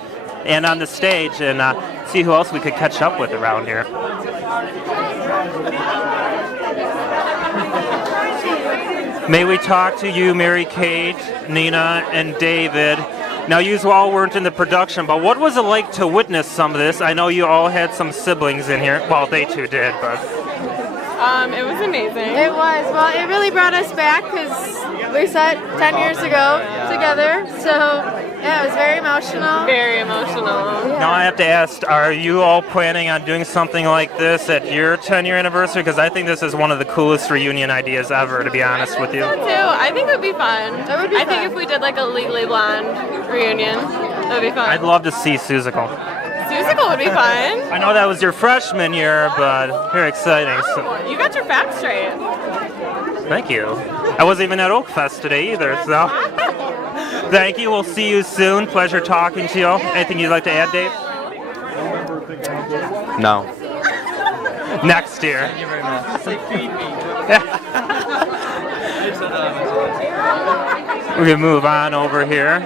and on the stage, and see who else we could catch up with around here. May we talk to you, Mary Kate, Nina, and David. Now, you all weren't in the production, but what was it like to witness some of this? I know you all had some siblings in here. Well, they too did, but... It was amazing. It was. Well, it really brought us back because we set 10 years ago together. So, yeah, it was very emotional. Very emotional. Now I have to ask, are you all planning on doing something like this at your 10-year anniversary? Because I think this is one of the coolest reunion ideas ever, to be honest with you. Me too. I think it would be fun. It would be fun. I think if we did like a Legally Blonde reunion, it would be fun. I'd love to see Susical. Susical would be fun. I know that was your freshman year, but very exciting. So. You got your facts straight. Thank you. I wasn't even at Oak Fest today either, so. Thank you. We'll see you soon. Pleasure talking to you. Anything you'd like to add, Dave? No. Next year. Thank you very much. We're going to move on over here.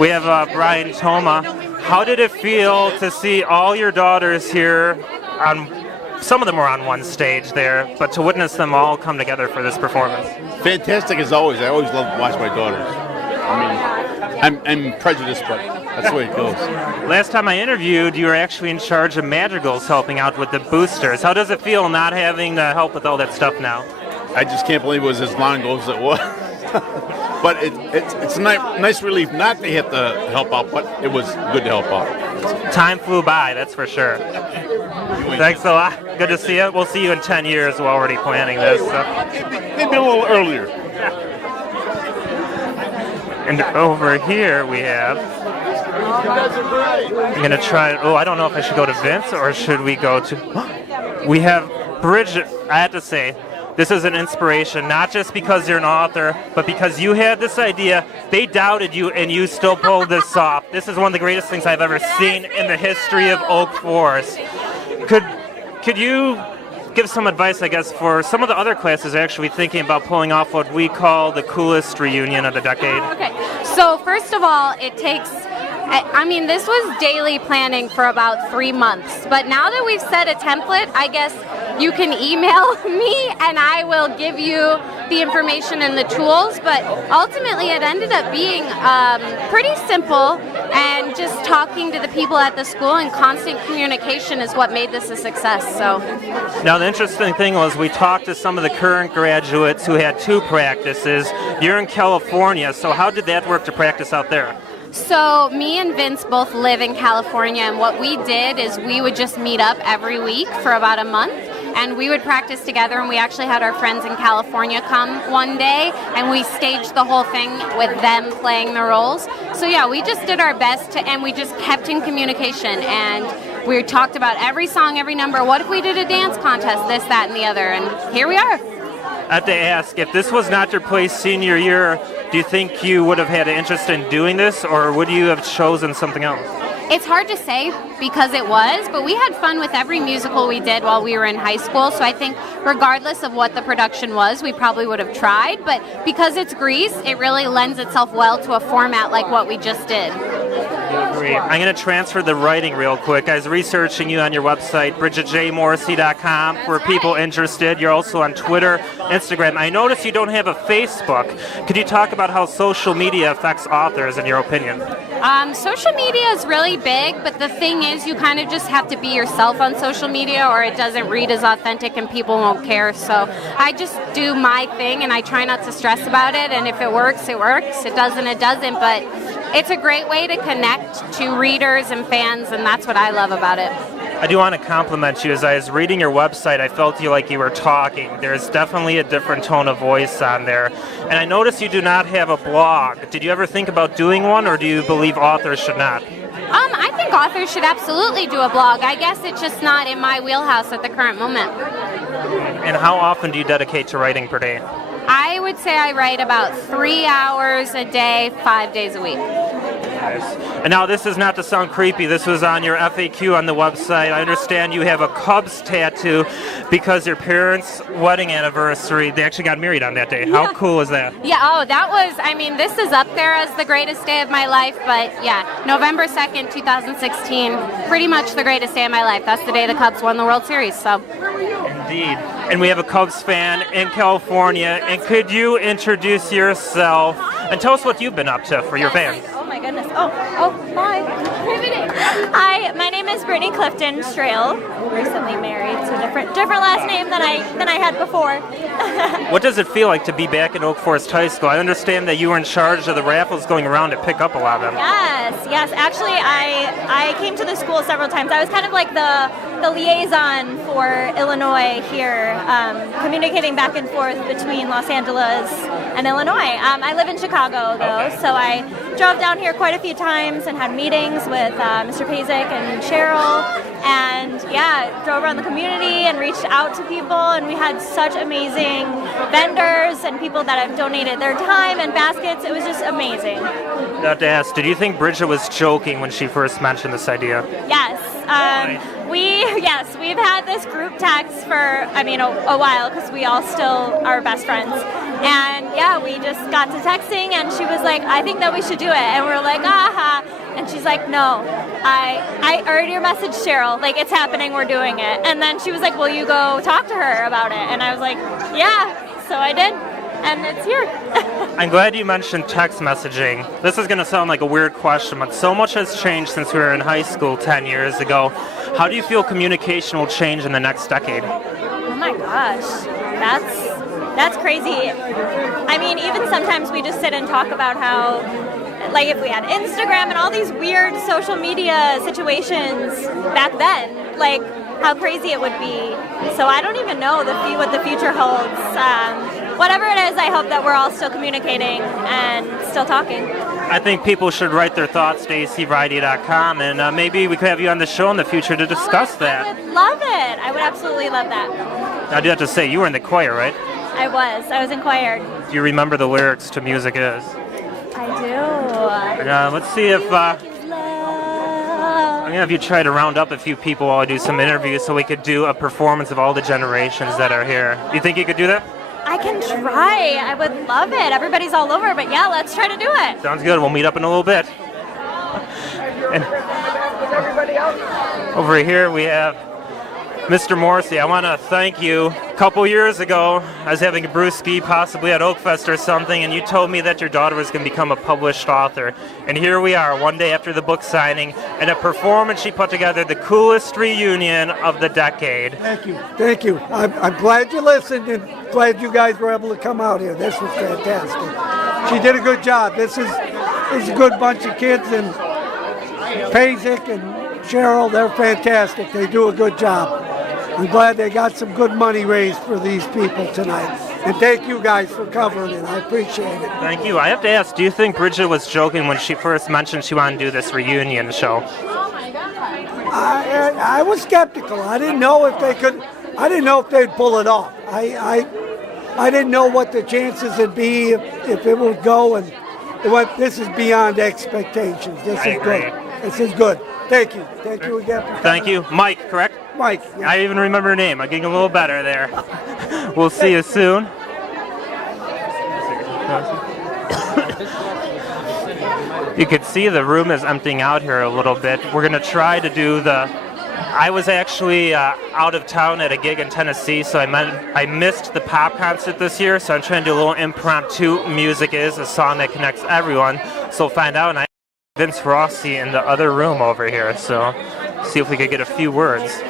We have Brian Thoma. How did it feel to see all your daughters here? Some of them were on one stage there, but to witness them all come together for this performance. Fantastic as always. I always love to watch my daughters. I mean, I'm prejudiced, but that's the way it goes. Last time I interviewed, you were actually in charge of Madrigals, helping out with the boosters. How does it feel not having to help with all that stuff now? I just can't believe it was as long ago as it was. But it's a nice relief not to have to help out, but it was good to help out. Time flew by, that's for sure. Thanks a lot. Good to see you. We'll see you in 10 years. We're already planning this. So. Maybe a little earlier. And over here we have... I'm going to try... Oh, I don't know if I should go to Vince or should we go to... We have Bridget. I have to say, this is an inspiration, not just because you're an author, but because you had this idea, they doubted you, and you still pulled this off. This is one of the greatest things I've ever seen in the history of Oak Forest. Could you give some advice, I guess, for some of the other classes actually thinking about pulling off what we call the coolest reunion of the decade? Okay, so first of all, it takes I mean, this was daily planning for about 3 months, but now that we've set a template, I guess you can email me and I will give you the information and the tools, but ultimately it ended up being pretty simple, and just talking to the people at the school and constant communication is what made this a success. So Now, the interesting thing was we talked to some of the current graduates who had 2 practices. You're in California, so how did that work to practice out there? So me and Vince both live in California, and what we did is we would just meet up every week for about a month, and we would practice together, and we actually had our friends in California come one day, and we staged the whole thing with them playing the roles. So yeah, we just did our best, and we just kept in communication, and we talked about every song, every number. What if we did a dance contest, this, that, and the other, and here we are. I have to ask, if this was not your place senior year, do you think you would have had an interest in doing this, or would you have chosen something else? It's hard to say because it was, but we had fun with every musical we did while we were in high school, so I think regardless of what the production was, we probably would have tried, but because it's Grease, it really lends itself well to a format like what we just did. Agree. I'm going to transfer the writing real quick. I was researching you on your website, bridgetjmorrissey.com, for people interested. You're also on Twitter, Instagram. I noticed you don't have a Facebook. Could you talk about how social media affects authors, in your opinion? Social media is really big, but the thing is you kind of just have to be yourself on social media or it doesn't read as authentic and people won't care. So I just do my thing and I try not to stress about it, and if it works, it works. It doesn't, it doesn't, but it's a great way to connect to readers and fans, and that's what I love about it. I do want to compliment you. As I was reading your website, I felt you like you were talking. There's definitely a different tone of voice on there. And I noticed you do not have a blog. Did you ever think about doing one, or do you believe authors should not? I think authors should absolutely do a blog. I guess it's just not in my wheelhouse at the current moment. And how often do you dedicate to writing per day? I would say I write about 3 hours a day, 5 days a week. And now this is not to sound creepy, this was on your FAQ on the website. I understand you have a Cubs tattoo because your parents' wedding anniversary, they actually got married on that day. Yeah. How cool is that? Yeah, that was, I mean, this is up there as the greatest day of my life, but yeah, November 2nd, 2016, pretty much the greatest day of my life. That's the day the Cubs won the World Series, so. Indeed. And we have a Cubs fan in California, and could you introduce yourself and tell us what you've been up to for your fans? Oh my goodness. Hi. Hi, my name is Brittany Clifton Strail. Recently married, so different last name than I had before. What does it feel like to be back at Oak Forest High School? I understand that you were in charge of the raffles going around to pick up a lot of them. Yes. Actually, I came to the school several times. I was kind of like the liaison for Illinois here, communicating back and forth between Los Angeles and Illinois. I live in Chicago, though, so I drove down here quite a few times and had meetings with Mr. Pazek and Cheryl, and drove around the community and reached out to people, and we had such amazing vendors and people that have donated their time and baskets. It was just amazing. I have to ask, did you think Bridget was joking when she first mentioned this idea? Yes. We've had this group text for, a while, because we all still are best friends. And we just got to texting, and she was like, I think that we should do it. And we're like, aha. And she's like, no, I already messaged Cheryl, like, it's happening, we're doing it. And then she was like, will you go talk to her about it? And I was like, yeah. So I did. And it's here. I'm glad you mentioned text messaging. This is going to sound like a weird question, but so much has changed since we were in high school 10 years ago. How do you feel communication will change in the next decade? Oh my gosh, that's crazy. I mean, even sometimes we just sit and talk about how, like, if we had Instagram and all these weird social media situations back then, like, how crazy it would be. So I don't even know what the future holds. Whatever it is, I hope that we're all still communicating and still talking. I think people should write their thoughts to acvriety.com, and maybe we could have you on the show in the future to discuss that. I would love it. I would absolutely love that. I do have to say, you were in the choir, right? I was in choir. Do you remember the lyrics to Music Is? I do. Let's see if I'm gonna have you try to round up a few people while I do some interviews so we could do a performance of all the generations that are here. You think you could do that? I can try. I would love it. Everybody's all over, but yeah, let's try to do it. Sounds good. We'll meet up in a little bit. And over here we have Mr. Morrissey. I want to thank you. A couple years ago, I was having a brewski, possibly at Oakfest or something, and you told me that your daughter was going to become a published author. And here we are, one day after the book signing, and a performance she put together, the coolest reunion of the decade. Thank you. Thank you. I'm glad you listened and glad you guys were able to come out here. This was fantastic. She did a good job. This is a good bunch of kids, and Pazik and Cheryl, they're fantastic. They do a good job. I'm glad they got some good money raised for these people tonight. And thank you guys for covering it. I appreciate it. Thank you. I have to ask, do you think Bridget was joking when she first mentioned she wanted to do this reunion show? I was skeptical. I didn't know if they could. I didn't know if they'd pull it off. I didn't know what the chances would be if it would go. And this is beyond expectations. This is good. This is good. Thank you. Thank you again. Thank you. Mike, correct? Mike. Yeah. I even remember your name. I'm getting a little better there. We'll see you soon. You can see the room is emptying out here a little bit. We're going to try to do I was actually out of town at a gig in Tennessee, so I missed the pop concert this year, so I'm trying to do a little impromptu Music Is, a song that connects everyone. So we'll find out. And I Vince Rossi in the other room over here, so see if we could get a few words.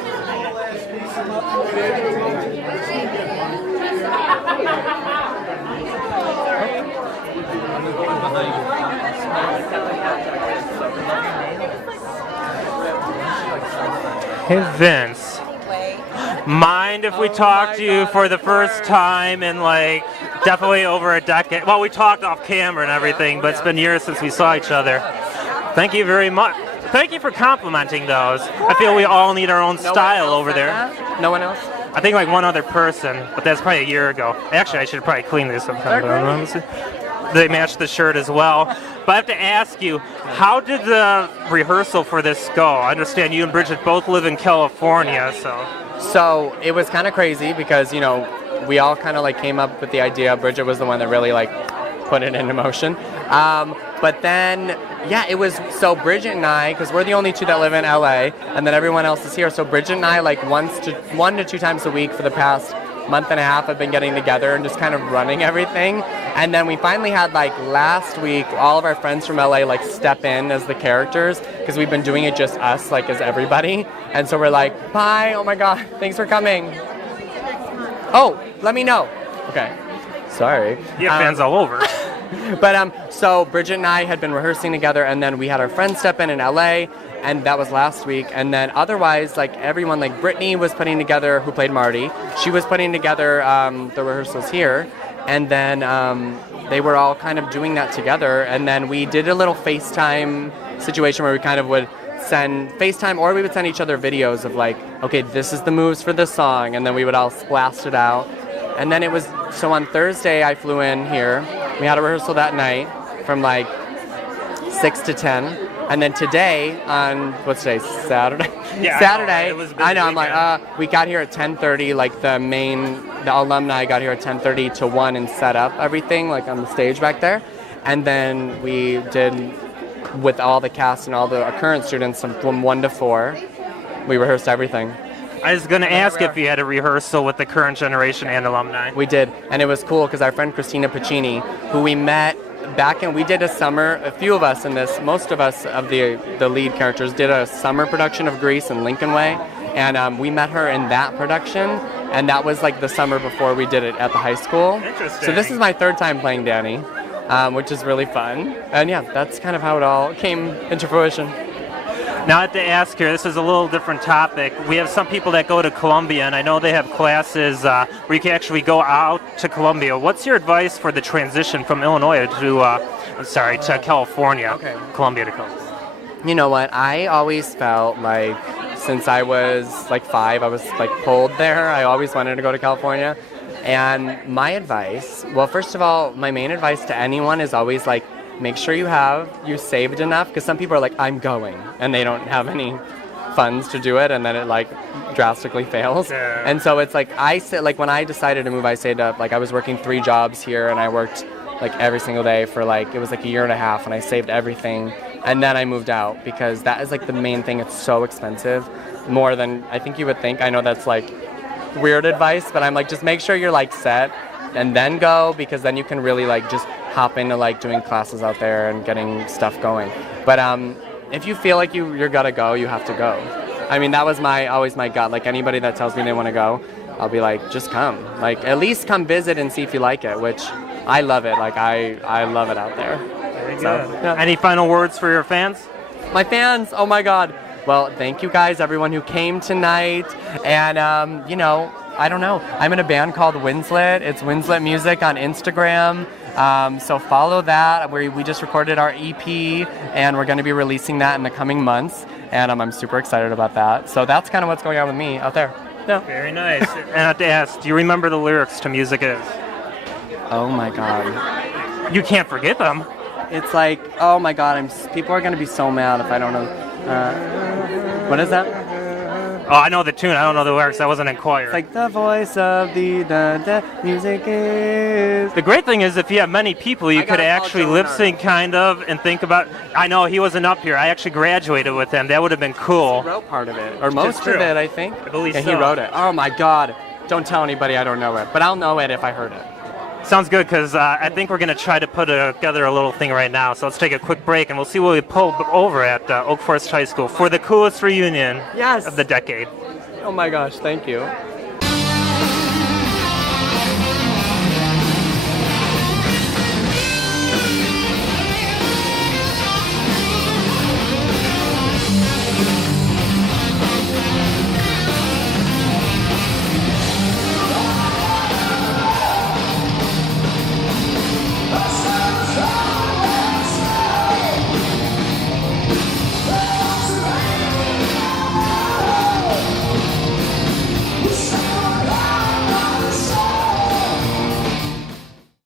Hey Vince, mind if we talk to you for the first time in definitely over a decade? Well, we talked off camera and everything, but it's been years since we saw each other. Thank you very much. Thank you for complimenting those. I feel we all need our own style over there. No one else? I think one other person, but that's probably a year ago. Actually, I should probably clean these sometime. They match the shirt as well. But I have to ask you, how did the rehearsal for this go? I understand you and Bridget both live in California, So it was kind of crazy because, we all kind of came up with the idea. Bridget was the one that really put it into motion. But then, it was, so Bridget and I, because we're the only two that live in LA, and then everyone else is here. So Bridget and I, 1 to 2 times a week for the past month and a half, have been getting together and just kind of running everything. And then we finally had last week, all of our friends from LA step in as the characters, because we've been doing it just us, as everybody. And so we're bye, oh my God, thanks for coming. Oh, let me know. Okay, sorry. You have fans all over. But so Bridget and I had been rehearsing together, and then we had our friends step in LA, and that was last week. And then otherwise, everyone, Brittany was putting together, who played Marty, she was putting together the rehearsals here, and then they were all kind of doing that together. And then we did a little FaceTime situation where we kind of would send FaceTime, or we would send each other videos of okay, this is the moves for this song, and then we would all blast it out. And then it was, so on Thursday I flew in here, we had a rehearsal that night from 6 to 10, and then today on, what's today, Saturday? Yeah, Saturday, I know, we got here at 10:30, the alumni got here at 10:30 to 1 and set up everything, on the stage back there. And then we did, with all the cast and all the current students, from 1 to 4, we rehearsed everything. I was going to ask if you had a rehearsal with the current generation and alumni. We did, and it was cool because our friend Christina Piccini, who we met back in, we did a summer, a few of us in this, most of us of the lead characters did a summer production of Grease in Lincoln Way, and we met her in that production, and that was the summer before we did it at the high school. Interesting. So this is my 3rd time playing Danny, which is really fun, and that's kind of how it all came into fruition. Now I have to ask here, this is a little different topic. We have some people that go to Columbia, and I know they have classes where you can actually go out to Columbia. What's your advice for the transition from Illinois to California, Columbia to Columbia? You know what, I always felt since I was 5, I was pulled there. I always wanted to go to California. And my advice, well, first of all, my main advice to anyone is always make sure you saved enough, because some people are I'm going, and they don't have any funds to do it, and then it drastically fails. Yeah. And so it's I said, when I decided to move, I saved up, I was working 3 jobs here, and I worked every single day for it was a year and a half, and I saved everything and then I moved out because that is like the main thing. It's so expensive, more than I think you would think. I know that's like weird advice, but I'm like, just make sure you're like set and then go, because then you can really like just hop into like doing classes out there and getting stuff going. But if you feel like you're gonna go, you have to go. I mean, that was always my gut. Like anybody that tells me they want to go, I'll be like, just come. Like at least come visit and see if you like it, which I love it. Like I love it out there. Very good. Yeah. Any final words for your fans? My fans, oh my God. Well, thank you guys, everyone who came tonight. And, you know, I don't know. I'm in a band called Winslet. It's Winslet Music on Instagram. So follow that. We just recorded our EP, and we're going to be releasing that in the coming months. And I'm super excited about that. So that's kind of what's going on with me out there. Yeah. Very nice. And I have to ask, do you remember the lyrics to Music Is? Oh my God. You can't forget them. It's like, oh my God, people are going to be so mad if I don't know. What is that? Oh, I know the tune. I don't know the lyrics. I wasn't in choir. It's like the voice of the music is. The great thing is, if you have many people, you could actually lip sync kind of and think about. I know he wasn't up here. I actually graduated with him. That would have been cool. He wrote part of it, or most of it, I think. I believe yeah, so. He wrote it. Oh my God! Don't tell anybody I don't know it, but I'll know it if I heard it. Sounds good, because I think we're going to try to put together a little thing right now. So let's take a quick break, and we'll see what we pull over at Oak Forest High School for the coolest reunion of the decade. Oh my gosh, thank you.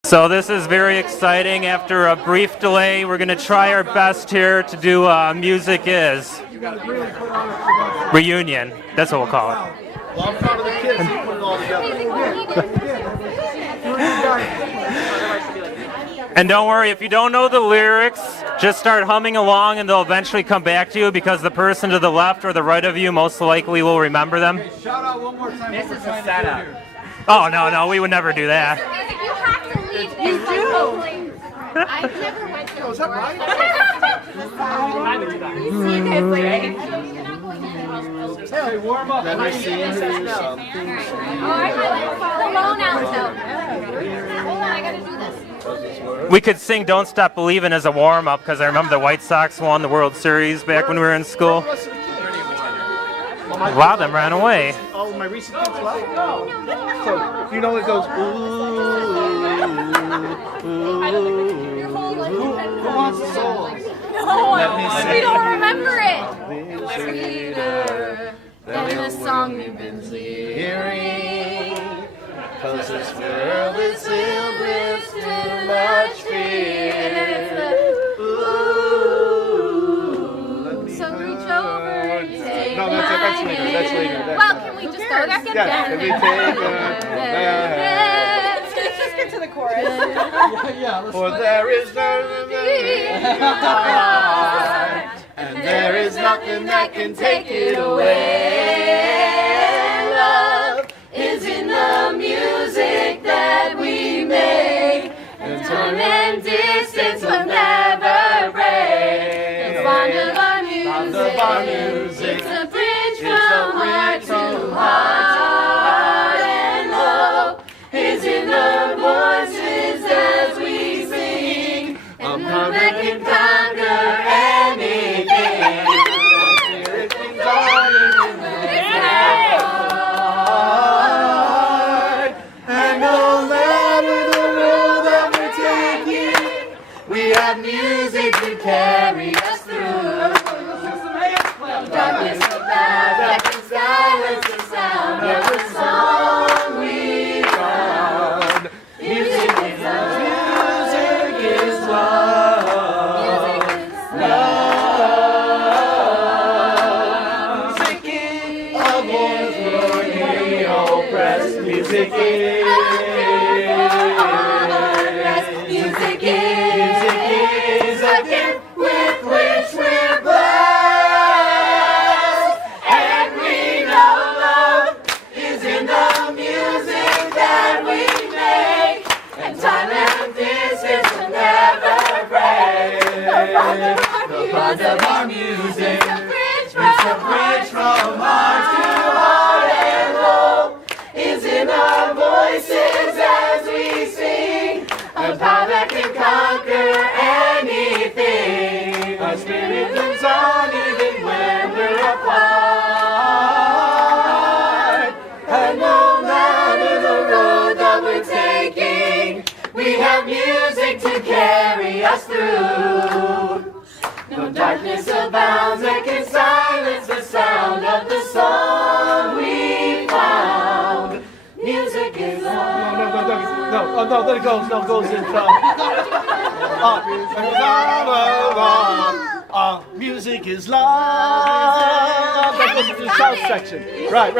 So this is very exciting. After a brief delay, we're going to try our best here to do Music Is reunion. That's what we'll call it. Well, I'm proud of the kids who put it all together. And don't worry, if you don't know the lyrics, just start humming along and they'll eventually come back to you, because the person to the left or the right of you most likely will remember them. Shout out one more time. This is a setup. Oh, no, we would never do that. You have to leave this. You do. I never went to. Is that right? You see this, like. Hey, warm up. Never seen something. Oh, I got the loan out though. Hold on, I gotta do this. We could sing Don't Stop Believin' as a warm-up, because I remember the White Sox won the World Series back when we were in school. A lot of them ran away. Oh, my recent kids left? So, you know it goes, ooh, ooh, ooh. Who wants the soul? Let me sing. We don't remember it. Sweeter than the song you've been hearing. 'Cause this world is filled with too much fear. So reach over and take No, that's later. That's later. Well, can we just go there? Yeah, can we take Let's just get to the chorus. For there is no and there is nothing that can take it away. Love is in the music that we make, and time and distance will never break. The bond of our music, it's a bridge from heart to heart, and love is in the voices as we sing, and love that can conquer anything. Spirit things are in the heart, and no matter the road that we're taking, we have music to carry us through. Darkness of our music. It's a bridge from heart to heart, and hope is in our voices as we sing. A power that can conquer anything. Our spirit lives on even when we're apart. And no matter the road that we're taking, we have music to carry us through. No darkness abounds that can silence the sound of the song we found. Music is love. No, let it go. No, it goes in. Music is love. That goes into the south section. Right.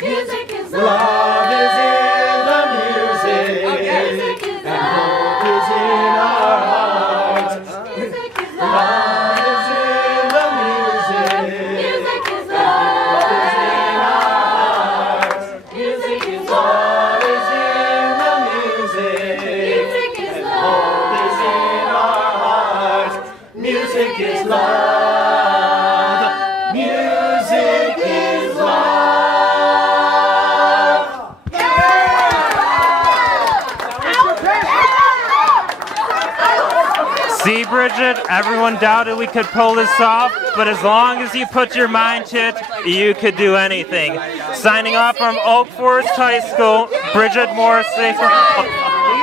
Music is Love is in the music, and hope is in our hearts. Music is Love is in the music. Music is love is in our hearts. Music is Love is in the music. Music is and hope is in our hearts. Music is love. Music is love. See, Bridget, everyone doubted we could pull this off, but as long as you put your mind to it, you could do anything. Signing off from Oak Forest High School, Bridget Morrissey.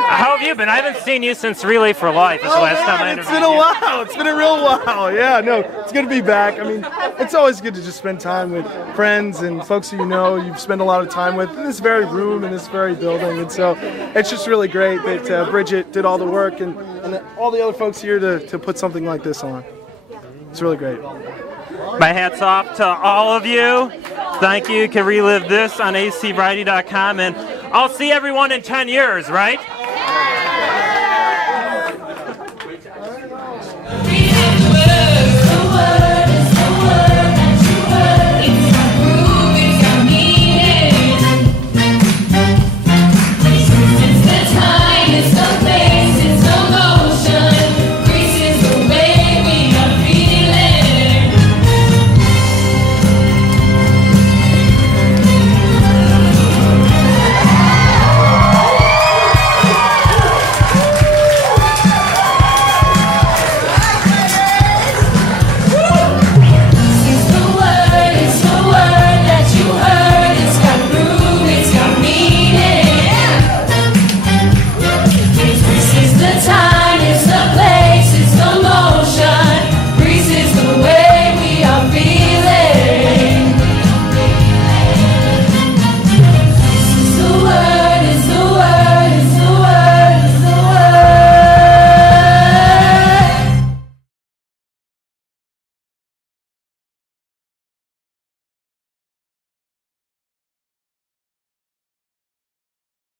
How have you been? I haven't seen you since Relay for Life. It's the last time I It's interviewed been a you. while. It's been a real while. Yeah, no, it's good to be back. I mean, it's always good to just spend time with friends and folks who you know you've spent a lot of time with in this very room, in this very building. And so it's just really great that Bridget did all the work and all the other folks here to put something like this on. It's really great. My hat's off to all of you. Thank you. You can relive this on acvariety.com, and I'll see everyone in 10 years, right?